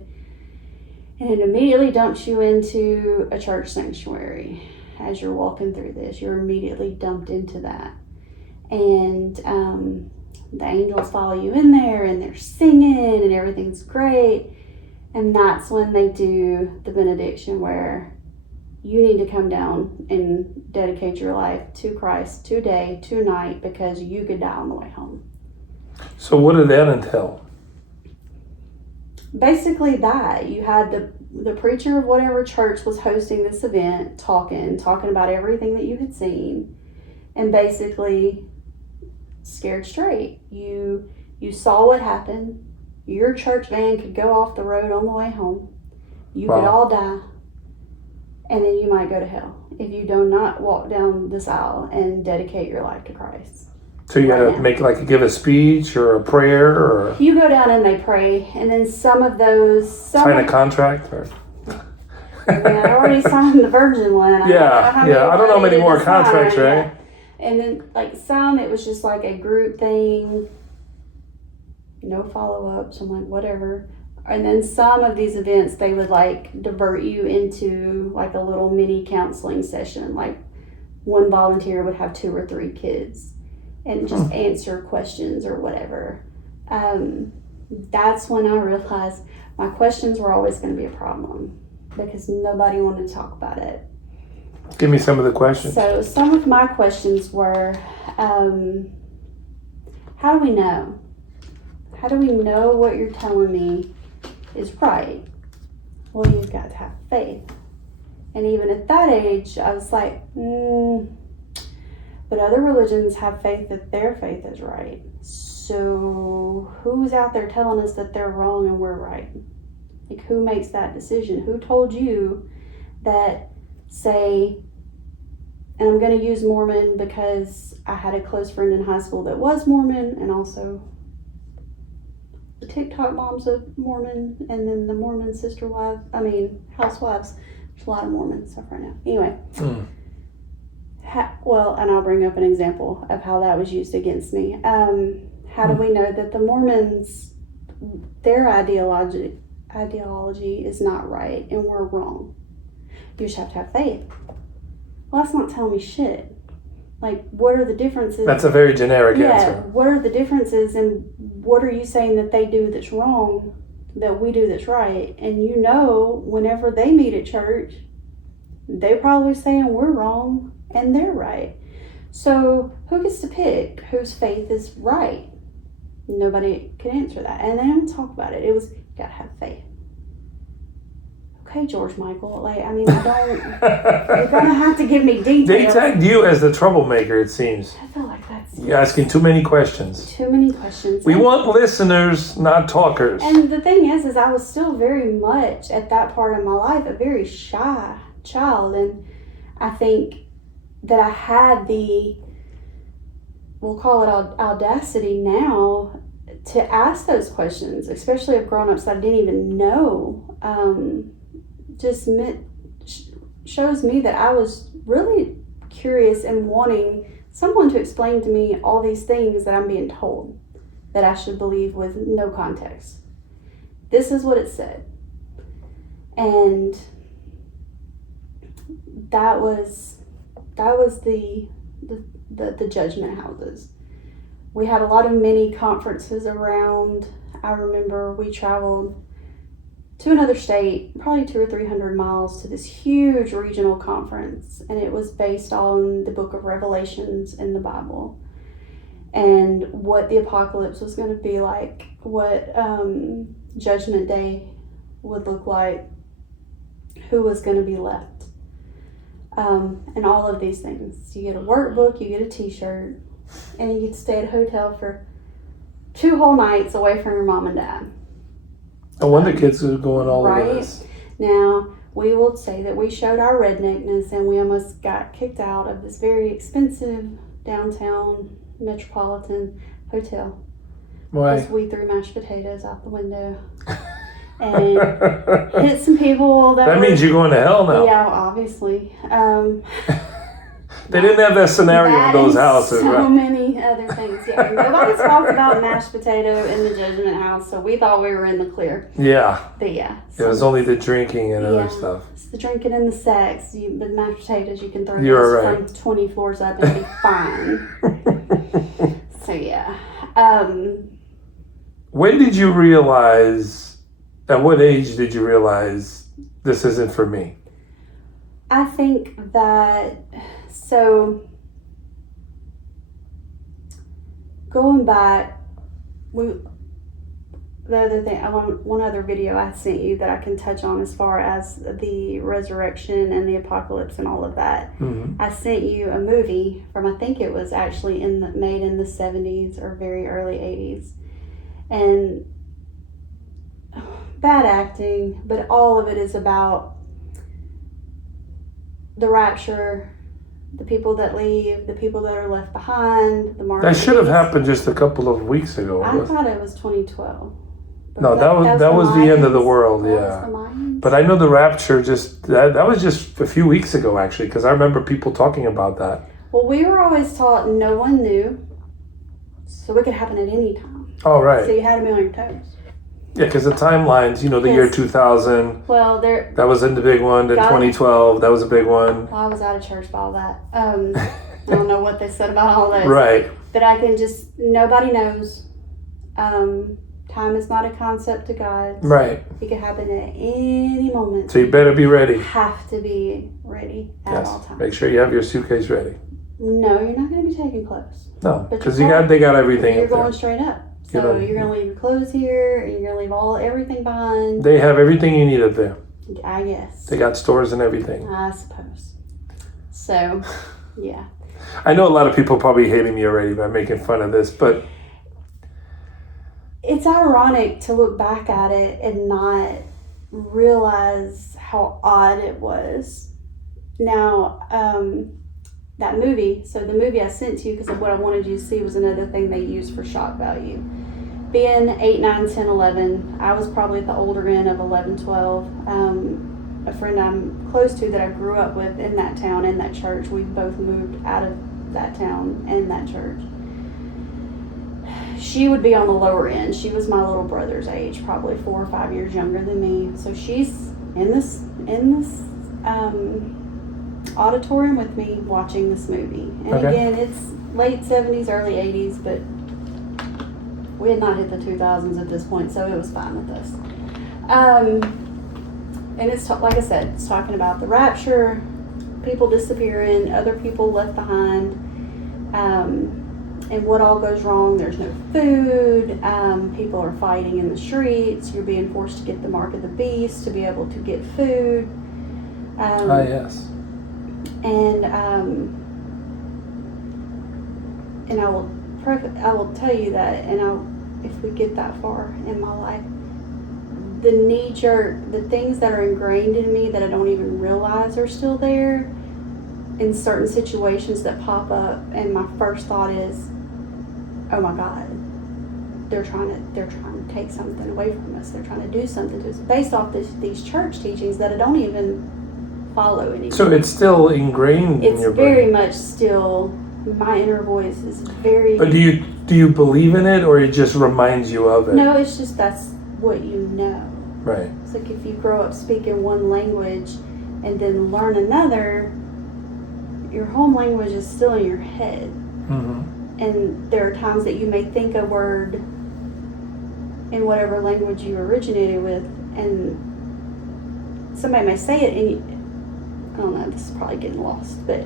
And it immediately dumps you into a church sanctuary. As you're walking through this, you're immediately dumped into that. And the angels follow you in there, and they're singing, and everything's great. And that's when they do the benediction, where you need to come down and dedicate your life to Christ today, tonight, because you could die on the way home. So what did that entail? Basically that. You had the preacher of whatever church was hosting this event talking about everything that you had seen, and basically scared straight. You saw what happened. Your church van could go off the road on the way home. You could all die. And then you might go to hell if you do not walk down this aisle and dedicate your life to Christ. So you got to give a speech or a prayer, or you go down and they pray, and then some of those sign a contract. Or I already signed the virgin one. I don't know many more contracts, right? And then some, it was just like a group thing, no follow-ups. I'm like, whatever. And then some of these events, they would divert you into a little mini counseling session. Like one volunteer would have 2 or 3 kids and just answer questions or whatever. That's when I realized my questions were always going to be a problem because nobody wanted to talk about it. Give me some of the questions. So some of my questions were, how do we know? How do we know what you're telling me is right? Well, you've got to have faith. And even at that age, I was like, but other religions have faith that their faith is right. So who's out there telling us that they're wrong and we're right? Who makes that decision? Who told you that, say, and I'm going to use Mormon because I had a close friend in high school that was Mormon, and also the TikTok mom's a Mormon, and then the Mormon housewives. There's a lot of Mormon stuff right now. Anyway. And I'll bring up an example of how that was used against me. How do we know that the Mormons, their ideology is not right and we're wrong? You just have to have faith. Well, that's not telling me shit. What are the differences? That's a very generic answer. What are the differences, and what are you saying that they do that's wrong, that we do that's right? And whenever they meet at church, they're probably saying we're wrong and they're right. So who gets to pick whose faith is right? Nobody could answer that. And they don't talk about it. It was, you gotta have faith. Okay, George Michael. I don't. You're gonna have to give me details. They tagged you as the troublemaker, it seems. I feel like that's. You're asking too many questions. Too many questions. We want listeners, not talkers. And the thing is I was still very much at that part of my life a very shy child, and I think that I had we'll call it audacity now, to ask those questions, especially of grown-ups that I didn't even know. Shows me that I was really curious and wanting someone to explain to me all these things that I'm being told that I should believe with no context. This is what it said. And that was the judgment houses. We had a lot of mini conferences around. I remember we traveled to another state, probably 200 or 300 miles, to this huge regional conference, and it was based on the book of Revelations in the Bible and what the apocalypse was going to be like, what Judgment Day would look like, who was going to be left, and all of these things. You get a workbook, you get a t-shirt, and you get to stay at a hotel for 2 whole nights away from your mom and dad. No wonder kids are going all over this. Now, we will say that we showed our redneckness and we almost got kicked out of this very expensive downtown Metropolitan Hotel. Why? Because we threw mashed potatoes out the window and hit some people. That means you're going to hell now. Yeah, obviously. They didn't have that scenario in those houses, so right? many other things. Yeah, nobody talked about mashed potato in the Judgment House, so we thought we were in the clear. Yeah. But yeah. It was only the drinking and other Yeah. stuff. It's the drinking and the sex. The mashed potatoes, you can throw You're those right. from 20 floors up and be fine. So yeah. When did you realize, at what age did you realize this isn't for me? I think that, so going back, the other thing, one other video I sent you that I can touch on as far as the resurrection and the apocalypse and all of that. Mm-hmm. I sent you a movie from, I think it was actually made in the 70s or very early 80s. And bad acting, but all of it is about the rapture, the people that leave, the people that are left behind, the mark. That should have happened just a couple of weeks ago. I thought it was 2012. But No, that was the end of the world, That yeah. was the Mayans. But I know the rapture that was just a few weeks ago, actually, because I remember people talking about that. Well, we were always taught no one knew, so it could happen at any time. Oh, right. So you had to be on your toes. Yeah, because the timelines, the year Yes. 2000, Well, that was in the big one. Then Got it. 2012, that was a big one. I was out of church by all that. I don't know what they said about all this. Right. But I can nobody knows. Time is not a concept to God. Right. It could happen at any moment. So you better be ready. You have to be ready at all Yes. times. Make sure you have your suitcase ready. No, you're not going to be taking clothes. No, But because you're they got everything You're up there. going straight up. So You know. you're going to leave your clothes here, and you're going to leave everything behind. They have everything you need up there. I guess. They got stores and everything. I suppose. So, yeah. I know a lot of people probably hating me already by making fun of this, but It's ironic to look back at it and not realize how odd it was. Now, that movie, so the movie I sent to you, because what I wanted you to see was another thing they used for shock value. Being 8, 9, 10, 11, I was probably at the older end of 11, 12. A friend I'm close to that I grew up with in that town, in that church, we both moved out of that town and that church. She would be on the lower end. She was my little brother's age, probably 4 or 5 years younger than me. So she's in this auditorium with me watching this movie. And Okay. again, it's late 70s, early 80s, but we had not hit the 2000s at this point, so it was fine with us. And it's like I said, it's talking about the rapture, people disappearing, other people left behind, and what all goes wrong. There's no food, people are fighting in the streets, you're being forced to get the mark of the beast to be able to get food. yes. And I will tell you that, and if we get that far in my life, the knee-jerk, the things that are ingrained in me that I don't even realize are still there in certain situations that pop up, and my first thought is, oh my God, they're trying to take something away from us. They're trying to do something to us based off these church teachings that I don't even follow anymore. So it's still ingrained in It's your very brain. much still, my inner voice is very. But do you believe in it, or it just reminds you of it? No, it's just that's what you know. Right. It's like if you grow up speaking one language and then learn another, your home language is still in your head. Mm-hmm. And there are times that you may think a word in whatever language you originated with, and somebody may say it, and I don't know, this is probably getting lost, but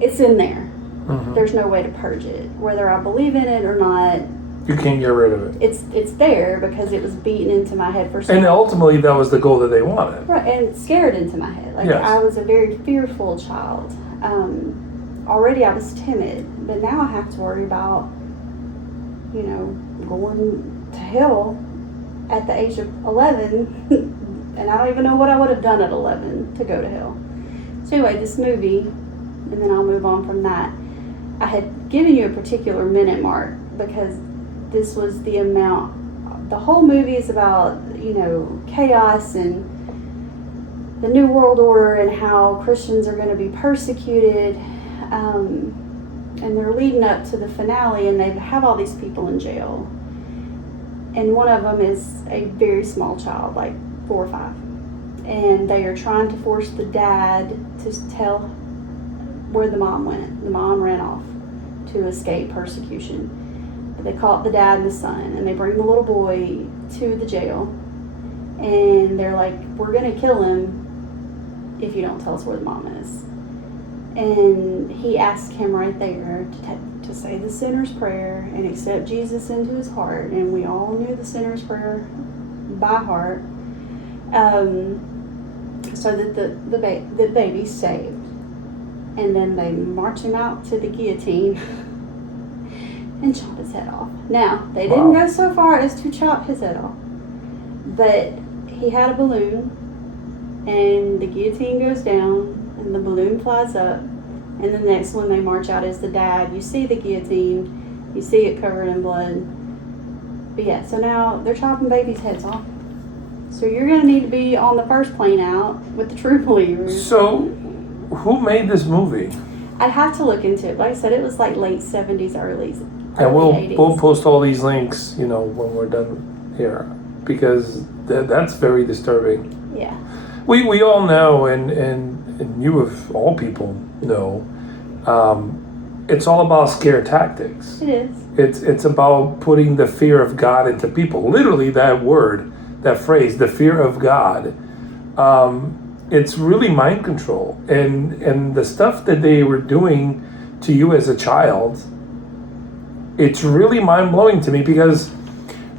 it's in there. Mm-hmm. There's no way to purge it. Whether I believe in it or not, You can't get rid of it. it's there because it was beaten into my head for so And long. ultimately, that was the goal that they wanted. Right, and scared into my head. Like, Yes. I was a very fearful child. Already I was timid, but now I have to worry about, going to hell at the age of 11. And I don't even know what I would have done at 11 to go to hell. So anyway, this movie, and then I'll move on from that. I had giving you a particular minute mark because this was the amount. The whole movie is about, chaos and the New World Order and how Christians are going to be persecuted. And they're leading up to the finale, and they have all these people in jail. And one of them is a very small child, like 4 or 5. And they are trying to force the dad to tell where the mom went. The mom ran off to escape persecution. But they caught the dad and the son, and they bring the little boy to the jail. And they're like, we're going to kill him if you don't tell us where the mom is. And he asked him right there to say the sinner's prayer and accept Jesus into his heart. And we all knew the sinner's prayer by heart. So that the baby's saved. And then they march him out to the guillotine and chop his head off. Now, they didn't go so far as to chop his head off. But he had a balloon, and the guillotine goes down, and the balloon flies up, and the next one they march out is the dad. You see the guillotine, you see it covered in blood. But yeah, so now they're chopping babies' heads off. So you're going to need to be on the first plane out with the true believers. So, who made this movie? I'd have to look into it. Like I said, it was like late 70s, early 80s. And we'll post all these links, when we're done here, because that's very disturbing. Yeah. We all know, and you of all people know, it's all about scare tactics. It is. It's about putting the fear of God into people. Literally, that word, that phrase, the fear of God. It's really mind control, and the stuff that they were doing to you as a child. It's really mind blowing to me because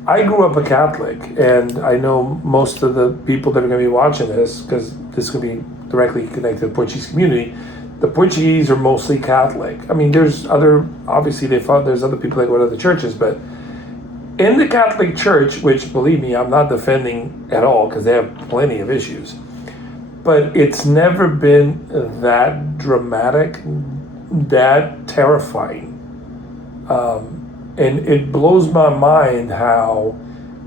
I grew up a Catholic, and I know most of the people that are going to be watching this, because this could be directly connected to the Portuguese community. The Portuguese are mostly Catholic. I mean, there's other people that go to other churches, but in the Catholic Church, which, believe me, I'm not defending at all because they have plenty of issues, but it's never been that dramatic, that terrifying. And it blows my mind how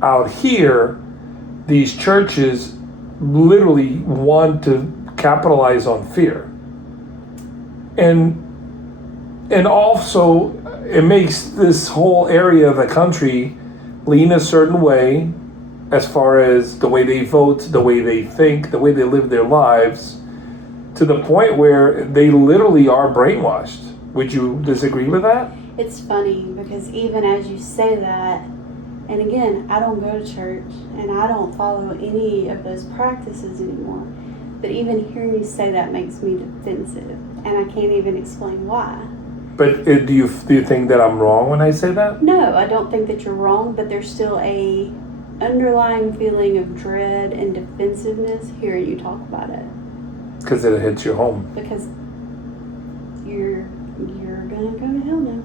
out here these churches literally want to capitalize on fear. And also it makes this whole area of the country lean a certain way as far as the way they vote, the way they think, the way they live their lives, to the point where they literally are brainwashed. Would you disagree with that? It's funny because even as you say that, and again, I don't go to church and I don't follow any of those practices anymore, but even hearing you say that makes me defensive, and I can't even explain why. But do you think that I'm wrong when I say that? No, I don't think that you're wrong, but there's still a underlying feeling of dread and defensiveness hearing you talk about it. Because it hits your home. Because you're gonna go to hell now.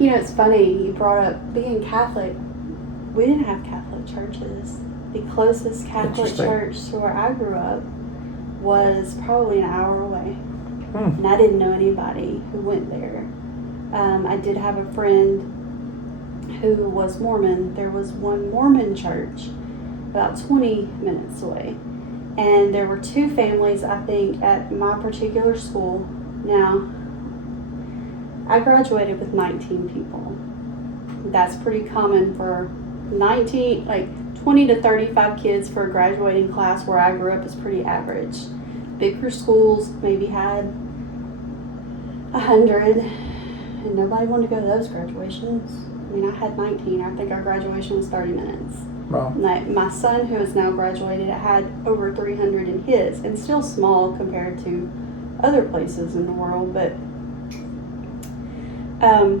It's funny, you brought up being Catholic. We didn't have Catholic churches. The closest Catholic church to where I grew up was probably an hour away. And I didn't know anybody who went there. I did have a friend who was Mormon. There was one Mormon church about 20 minutes away. And there were 2 families, I think, at my particular school. Now, I graduated with 19 people. That's pretty common for 20 to 35 kids for a graduating class where I grew up is pretty average. Bigger schools maybe had 100, and nobody wanted to go to those graduations. I mean, I had 19. I think our graduation was 30 minutes. Wow. My son, who is now graduated, had over 300 in his, and still small compared to other places in the world, but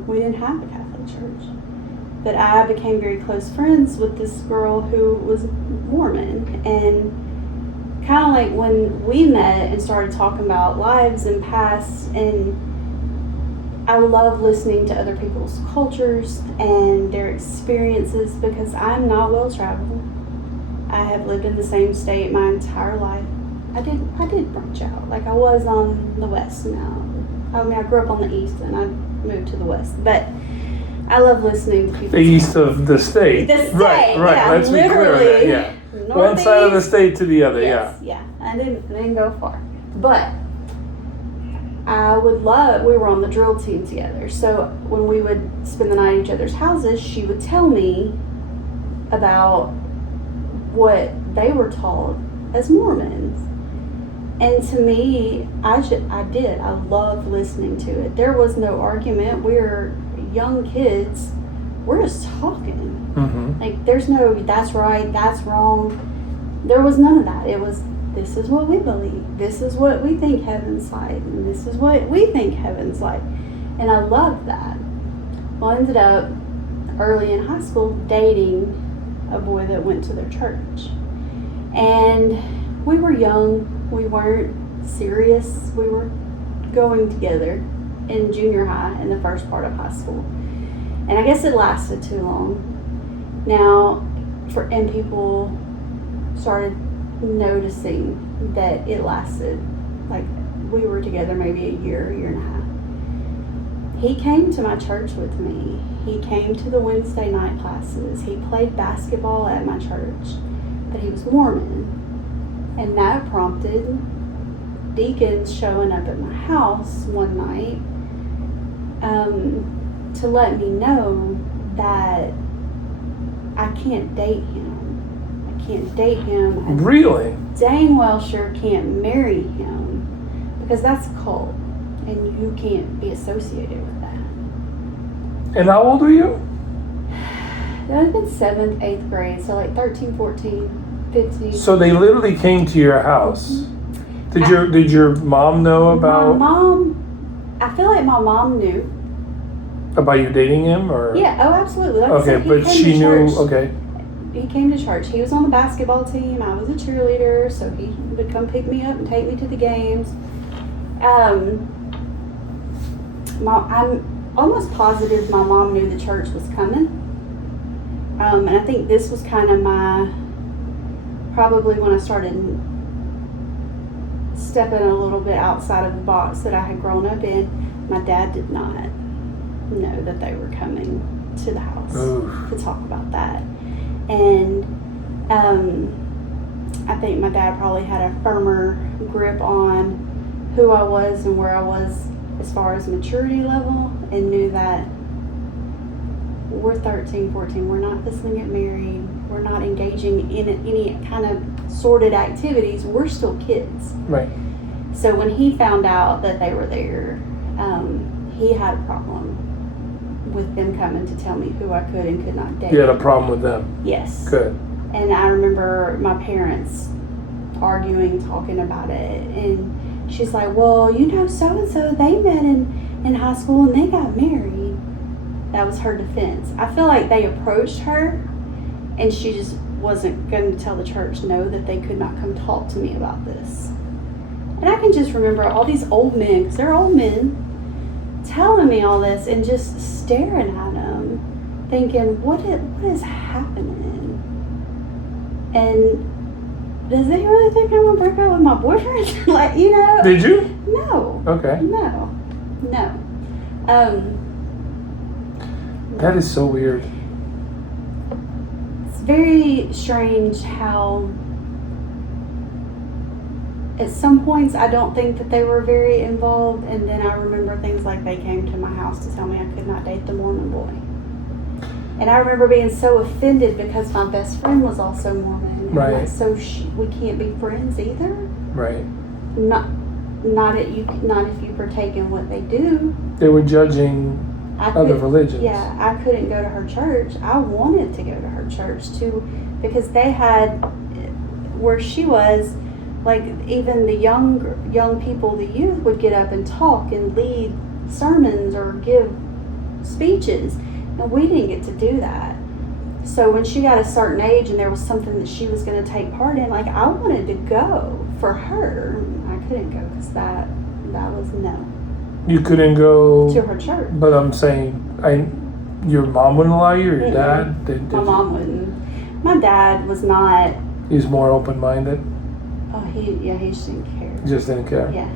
we didn't have a Catholic church. But I became very close friends with this girl who was Mormon, and kind of like when we met and started talking about lives and past, and I love listening to other people's cultures and their experiences because I'm not well traveled. I have lived in the same state my entire life. I did branch out, like I was on the West now, I mean, I grew up on the east and I moved to the west, but I love listening to people. The east of the state. The state, Right. yeah, Let's be clear on that. literally. Yeah. One side of the state to the other. Yes, yeah. I didn't go far, but we were on the drill team together. So when we would spend the night at each other's houses, she would tell me about what they were taught as Mormons. And to me, I love listening to it. There was no argument. We're young kids. We're just talking. Mm-hmm. Like, there's no, that's right, that's wrong. There was none of that. It was, this is what we believe. This is what we think heaven's like. And this is what we think heaven's like. And I loved that. Well, I ended up early in high school dating a boy that went to their church. And we were young. We weren't serious. We were going together in junior high in the first part of high school. And I guess it lasted too long. Now, and people started noticing that it lasted. Like, we were together maybe a year and a half. He came to my church with me. He came to the Wednesday night classes. He played basketball at my church, but he was Mormon. And that prompted deacons showing up at my house one night to let me know that I can't date him. I can't date him. I Really? dang well sure can't marry him because that's a cult and you can't be associated with that. And how old were you? That would have been 7th, 8th grade, so like 13, 14, 15. So they literally came to your house. Did your mom know about I feel like my mom knew. about you dating him, or? Yeah, oh, absolutely. Like I Okay, said, he but came she to knew. church. Okay. He came to church. He was on the basketball team. I was a cheerleader, so he would come pick me up and take me to the games. I'm almost positive my mom knew the church was coming. And I think this was kind of probably when I started stepping a little bit outside of the box that I had grown up in. My dad did not know that they were coming to the house to talk about that. And I think my dad probably had a firmer grip on who I was and where I was as far as maturity level, and knew that we're 13, 14, we're not fixing to get married, we're not engaging in any kind of sordid activities, we're still kids. Right. So when he found out that they were there, he had a problem with them coming to tell me who I could and could not date. You had a problem with them. Yes. Good. And I remember my parents arguing, talking about it, and she's like, well, you know, so-and-so, they met in high school and they got married. That was her defense. I feel like they approached her and she just wasn't going to tell the church no, that they could not come talk to me about this. And I can just remember all these old men, because they're old men, telling me all this and just staring at them, thinking, what is happening? And does they really think I'm gonna break up with my boyfriend? Like, you know? Did you? No. Okay. No. That is so weird. It's very strange how at some points I don't think that they were very involved, and then I remember things like they came to my house to tell me I could not date the Mormon boy. And I remember being so offended because my best friend was also Mormon. And Right. like, so we can't be friends either. Right. Not if you partake in what they do. They were judging other couldn't- religions. Yeah, I couldn't go to her church. I wanted to go to her church too, because they had where she was. Like, even the young people, the youth would get up and talk and lead sermons or give speeches, and we didn't get to do that. So when she got a certain age and there was something that she was going to take part in, like, I wanted to go for her. I couldn't go because that was no You couldn't go to her church. But I'm saying, your mom wouldn't allow you, or your Mm-mm. dad? Did My mom wouldn't. My dad was not. He's more open-minded. Oh, he just didn't care. Just didn't care. Yeah.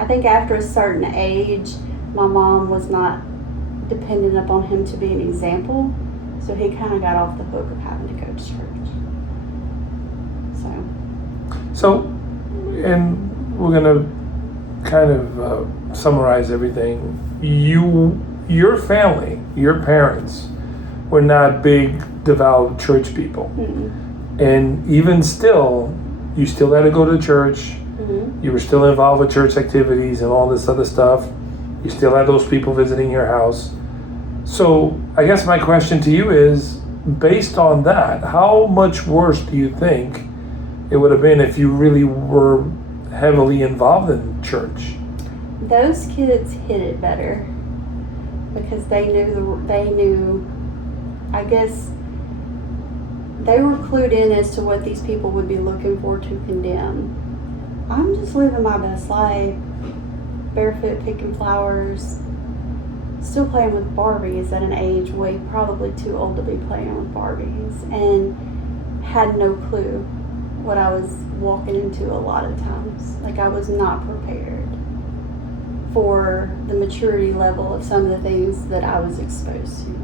I think after a certain age, my mom was not dependent upon him to be an example, so he kind of got off the hook of having to go to church. So, and we're gonna kind of summarize everything. Your family, your parents, were not big, devout church people, and even still, you still had to go to church. You were still involved with church activities and all this other stuff. You still had those people visiting your house. So I guess my question to you is, based on that, how much worse do you think it would have been if you really were heavily involved in church? Those kids hid it better because they knew, I guess, they were clued in as to what these people would be looking for to condemn. I'm just living my best life, barefoot picking flowers, still playing with Barbies at an age way probably too old to be playing with Barbies, and had no clue what I was walking into a lot of times. Like, I was not prepared for the maturity level of some of the things that I was exposed to.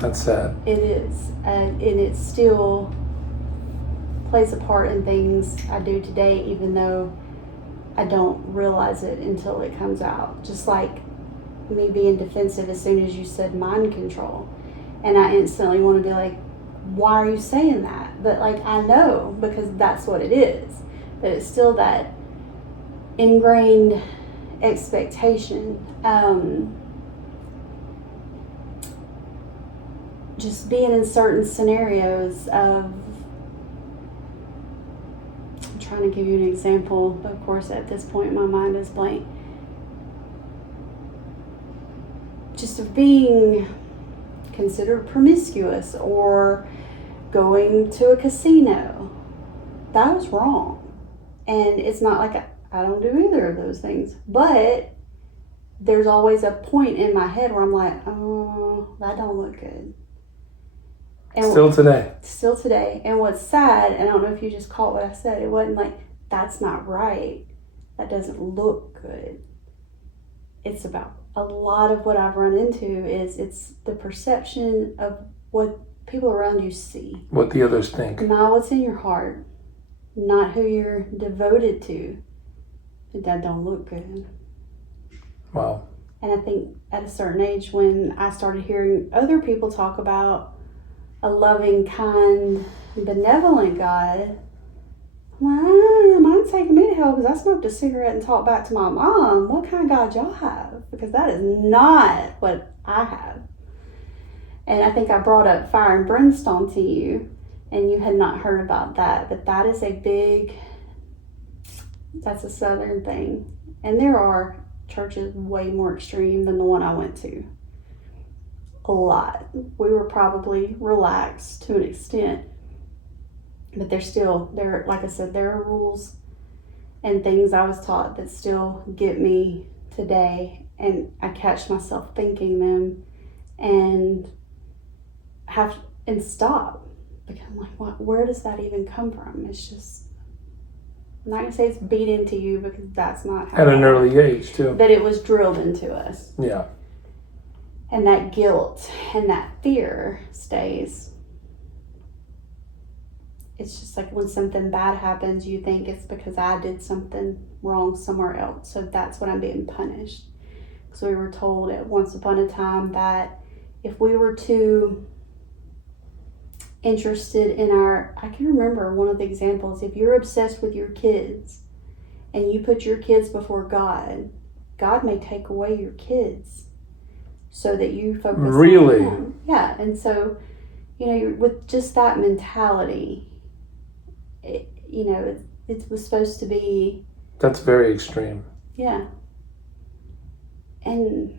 That's sad. It is, and it still plays a part in things I do today, even though I don't realize it until it comes out. Just like me being defensive as soon as you said mind control. And I instantly want to be like, why are you saying that? But like, I know, because that's what it is. But it's still that ingrained expectation. Just being in certain scenarios of, I'm trying to give you an example, but of course at this point my mind is blank. Just of being considered promiscuous or going to a casino. That was wrong. And it's not like I don't do either of those things. But there's always a point in my head where I'm like, oh, that don't look good. And Still today. Still today. And what's sad, and I don't know if you just caught what I said, it wasn't like, that's not right. That doesn't look good. It's about a lot of what I've run into is it's the perception of what people around you see. What the others think. Not what's in your heart. Not who you're devoted to. That don't look good. Wow. And I think at a certain age when I started hearing other people talk about a loving, kind, benevolent God, well, mine's taking me to hell because I smoked a cigarette and talked back to my mom. What kind of God y'all have? Because that is not what I have. And I think I brought up fire and brimstone to you, and you had not heard about that. But that is that's a southern thing. And there are churches way more extreme than the one I went to. A lot. We were probably relaxed to an extent. But like I said, there are rules and things I was taught that still get me today. And I catch myself thinking them and stop. Because I'm like, where does that even come from? It's just, I'm not going to say it's beat into you because that's not how. At an early age, too. But it was drilled into us. Yeah. And that guilt and that fear stays. It's just like when something bad happens, you think it's because I did something wrong somewhere else. So that's when I'm being punished. Because we were told at once upon a time that if we were too interested in I can remember one of the examples, if you're obsessed with your kids and you put your kids before God, God may take away your kids so that you focus really? on Him. Yeah, and so, with just that mentality, it was supposed to be. That's very extreme. Yeah. And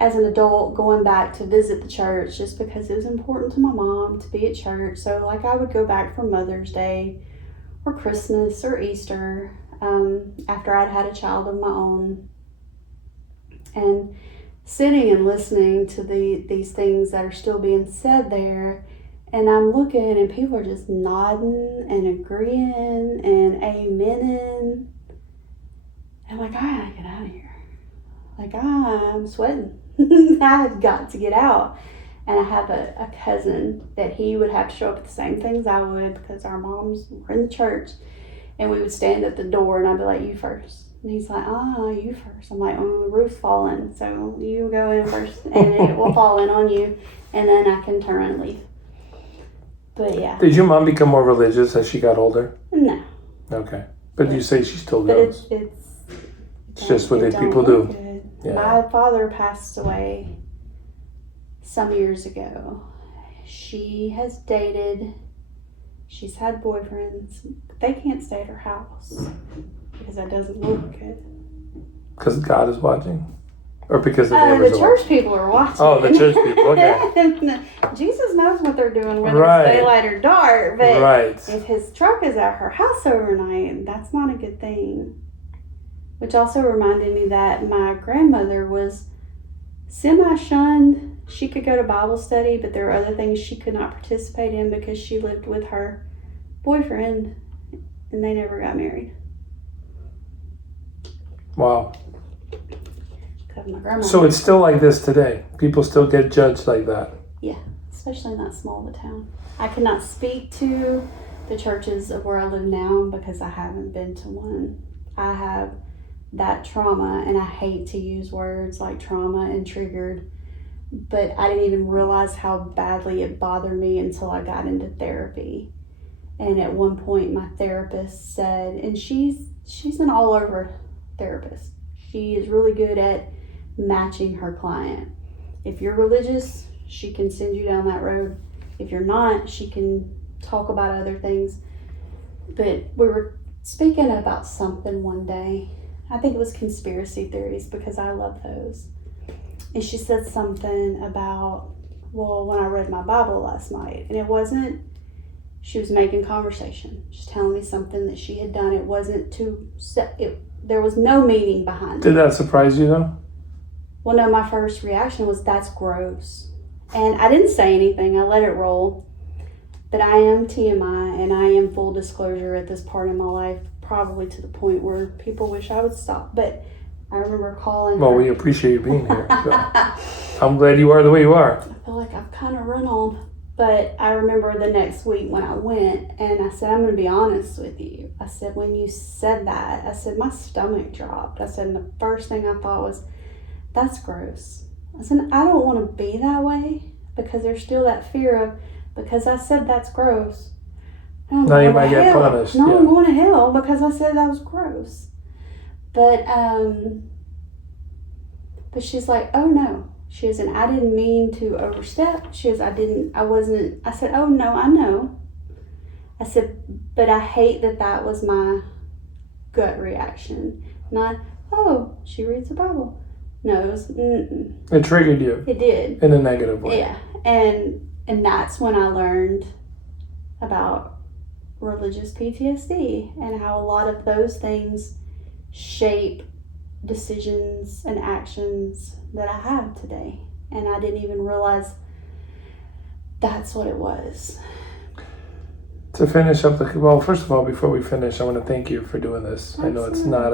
as an adult, going back to visit the church just because it was important to my mom to be at church. So, like, I would go back for Mother's Day or Christmas or Easter after I'd had a child of my own. And sitting and listening to these things that are still being said there And I'm looking, and people are just nodding and agreeing and amening. I'm like, I gotta get out of here. Like, I'm sweating. I've got to get out. And I have a cousin that he would have to show up at the same things I would because our moms were in the church. And we would stand at the door, and I'd be like, you first. And he's like, you first. I'm like, the roof's falling, so you go in first, and it will fall in on you, and then I can turn and leave. But yeah. Did your mom become more religious as she got older? No. Okay. But you say she still But goes. it's just what it they don't people look do. good. Yeah. My father passed away some years ago. She has dated, she's had boyfriends, but they can't stay at her house because that doesn't look good. Because God is watching? Or because the neighbors The are church watching? people are watching. Oh, the church people, okay. Jesus knows what they're doing, whether Right. it's daylight or dark. But Right. if his truck is at her house overnight, that's not a good thing. Which also reminded me that my grandmother was semi-shunned. She could go to Bible study, but there were other things she could not participate in because she lived with her boyfriend and they never got married. Wow. Because my grandma, So it's still like this today. People still get judged like that. especially in that small of a town. I cannot speak to the churches of where I live now because I haven't been to one. I have that trauma, and I hate to use words like trauma and triggered, but I didn't even realize how badly it bothered me until I got into therapy. And at one point my therapist said, and she's an all over therapist. She is really good at matching her client. If you're religious, she can send you down that road. If you're not, she can talk about other things. But we were speaking about something one day. I think it was conspiracy theories because I love those. And she said something about, well, when I read my Bible last night, and it wasn't, she was making conversation, just telling me something that she had done. It wasn't there was no meaning behind it. Did that surprise you though? Well, no, my first reaction was, that's gross. And I didn't say anything. I let it roll. But I am TMI, and I am full disclosure at this part in my life, probably to the point where people wish I would stop. But I remember calling Well, her. we appreciate you being here. So. I'm glad you are the way you are. I feel like I've kind of run on. But I remember the next week when I went, and I said, I'm going to be honest with you. I said, when you said that, I said, my stomach dropped. I said, and the first thing I thought was, that's gross. I said, I don't want to be that way because there's still that fear of, because I said that's gross. Now you might get punished. No, Yeah. I'm going to hell because I said that was gross. But she's like, oh no. She goes, and I didn't mean to overstep. She goes, I said, oh no, I know. I said, but I hate that was my gut reaction. Not, oh, she reads the Bible. No, it was, It triggered you it did. in a negative way. Yeah, and that's when I learned about religious PTSD and how a lot of those things shape decisions and actions that I have today. And I didn't even realize that's what it was. To finish up first of all, before we finish, I want to thank you for doing this. I know it's not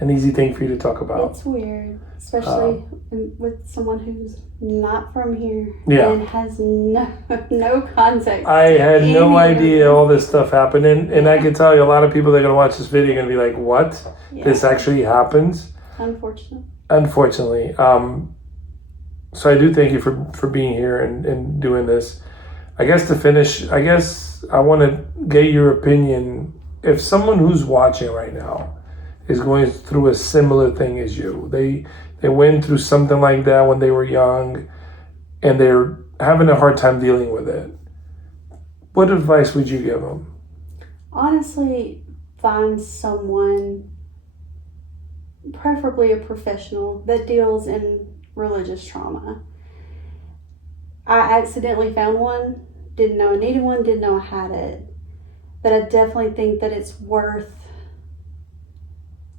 an easy thing for you to talk about. It's weird, especially with someone who's not from here Yeah. and has no context. I had no any of idea this. all this stuff happened. And I can tell you, a lot of people that are going to watch this video are going to be like, what? Yeah. This actually happens? Unfortunate. Unfortunately. So I do thank you for being here and doing this. I guess to finish, I want to get your opinion. If someone who's watching right now is going through a similar thing as you, they went through something like that when they were young and they're having a hard time dealing with it, what advice would you give them? Honestly, find someone, preferably a professional, that deals in religious trauma. I accidentally found one, didn't know I needed one, didn't know I had it. But I definitely think that it's worth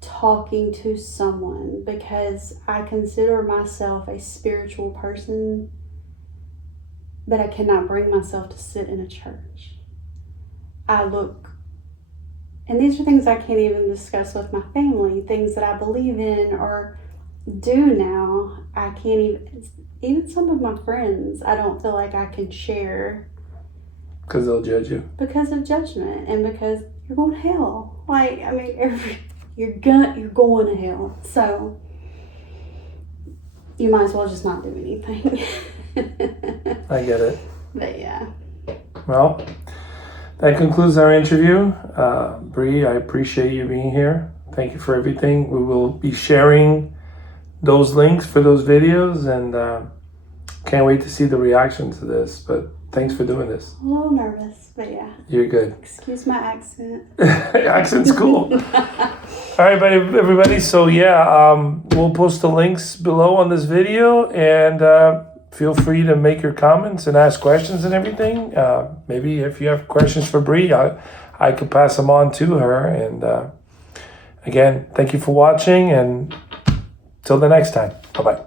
talking to someone because I consider myself a spiritual person but I cannot bring myself to sit in a church. I look, and these are things I can't even discuss with my family, things that I believe in or do now. I can't even some of my friends, I don't feel like I can share Because they'll judge you. because of judgment and because you're going to hell. Like, I mean, you're going to hell. So you might as well just not do anything. I get it. But yeah. Well, that concludes our interview. Bree, I appreciate you being here. Thank you for everything. We will be sharing those links for those videos, and can't wait to see the reaction to this. But thanks for doing this. A little nervous, but yeah. You're good. Excuse my accent. Accent's cool. All right, everybody. So yeah, we'll post the links below on this video, and feel free to make your comments and ask questions and everything. Maybe if you have questions for Bree, I could pass them on to her. And again, thank you for watching, and till the next time. Bye-bye.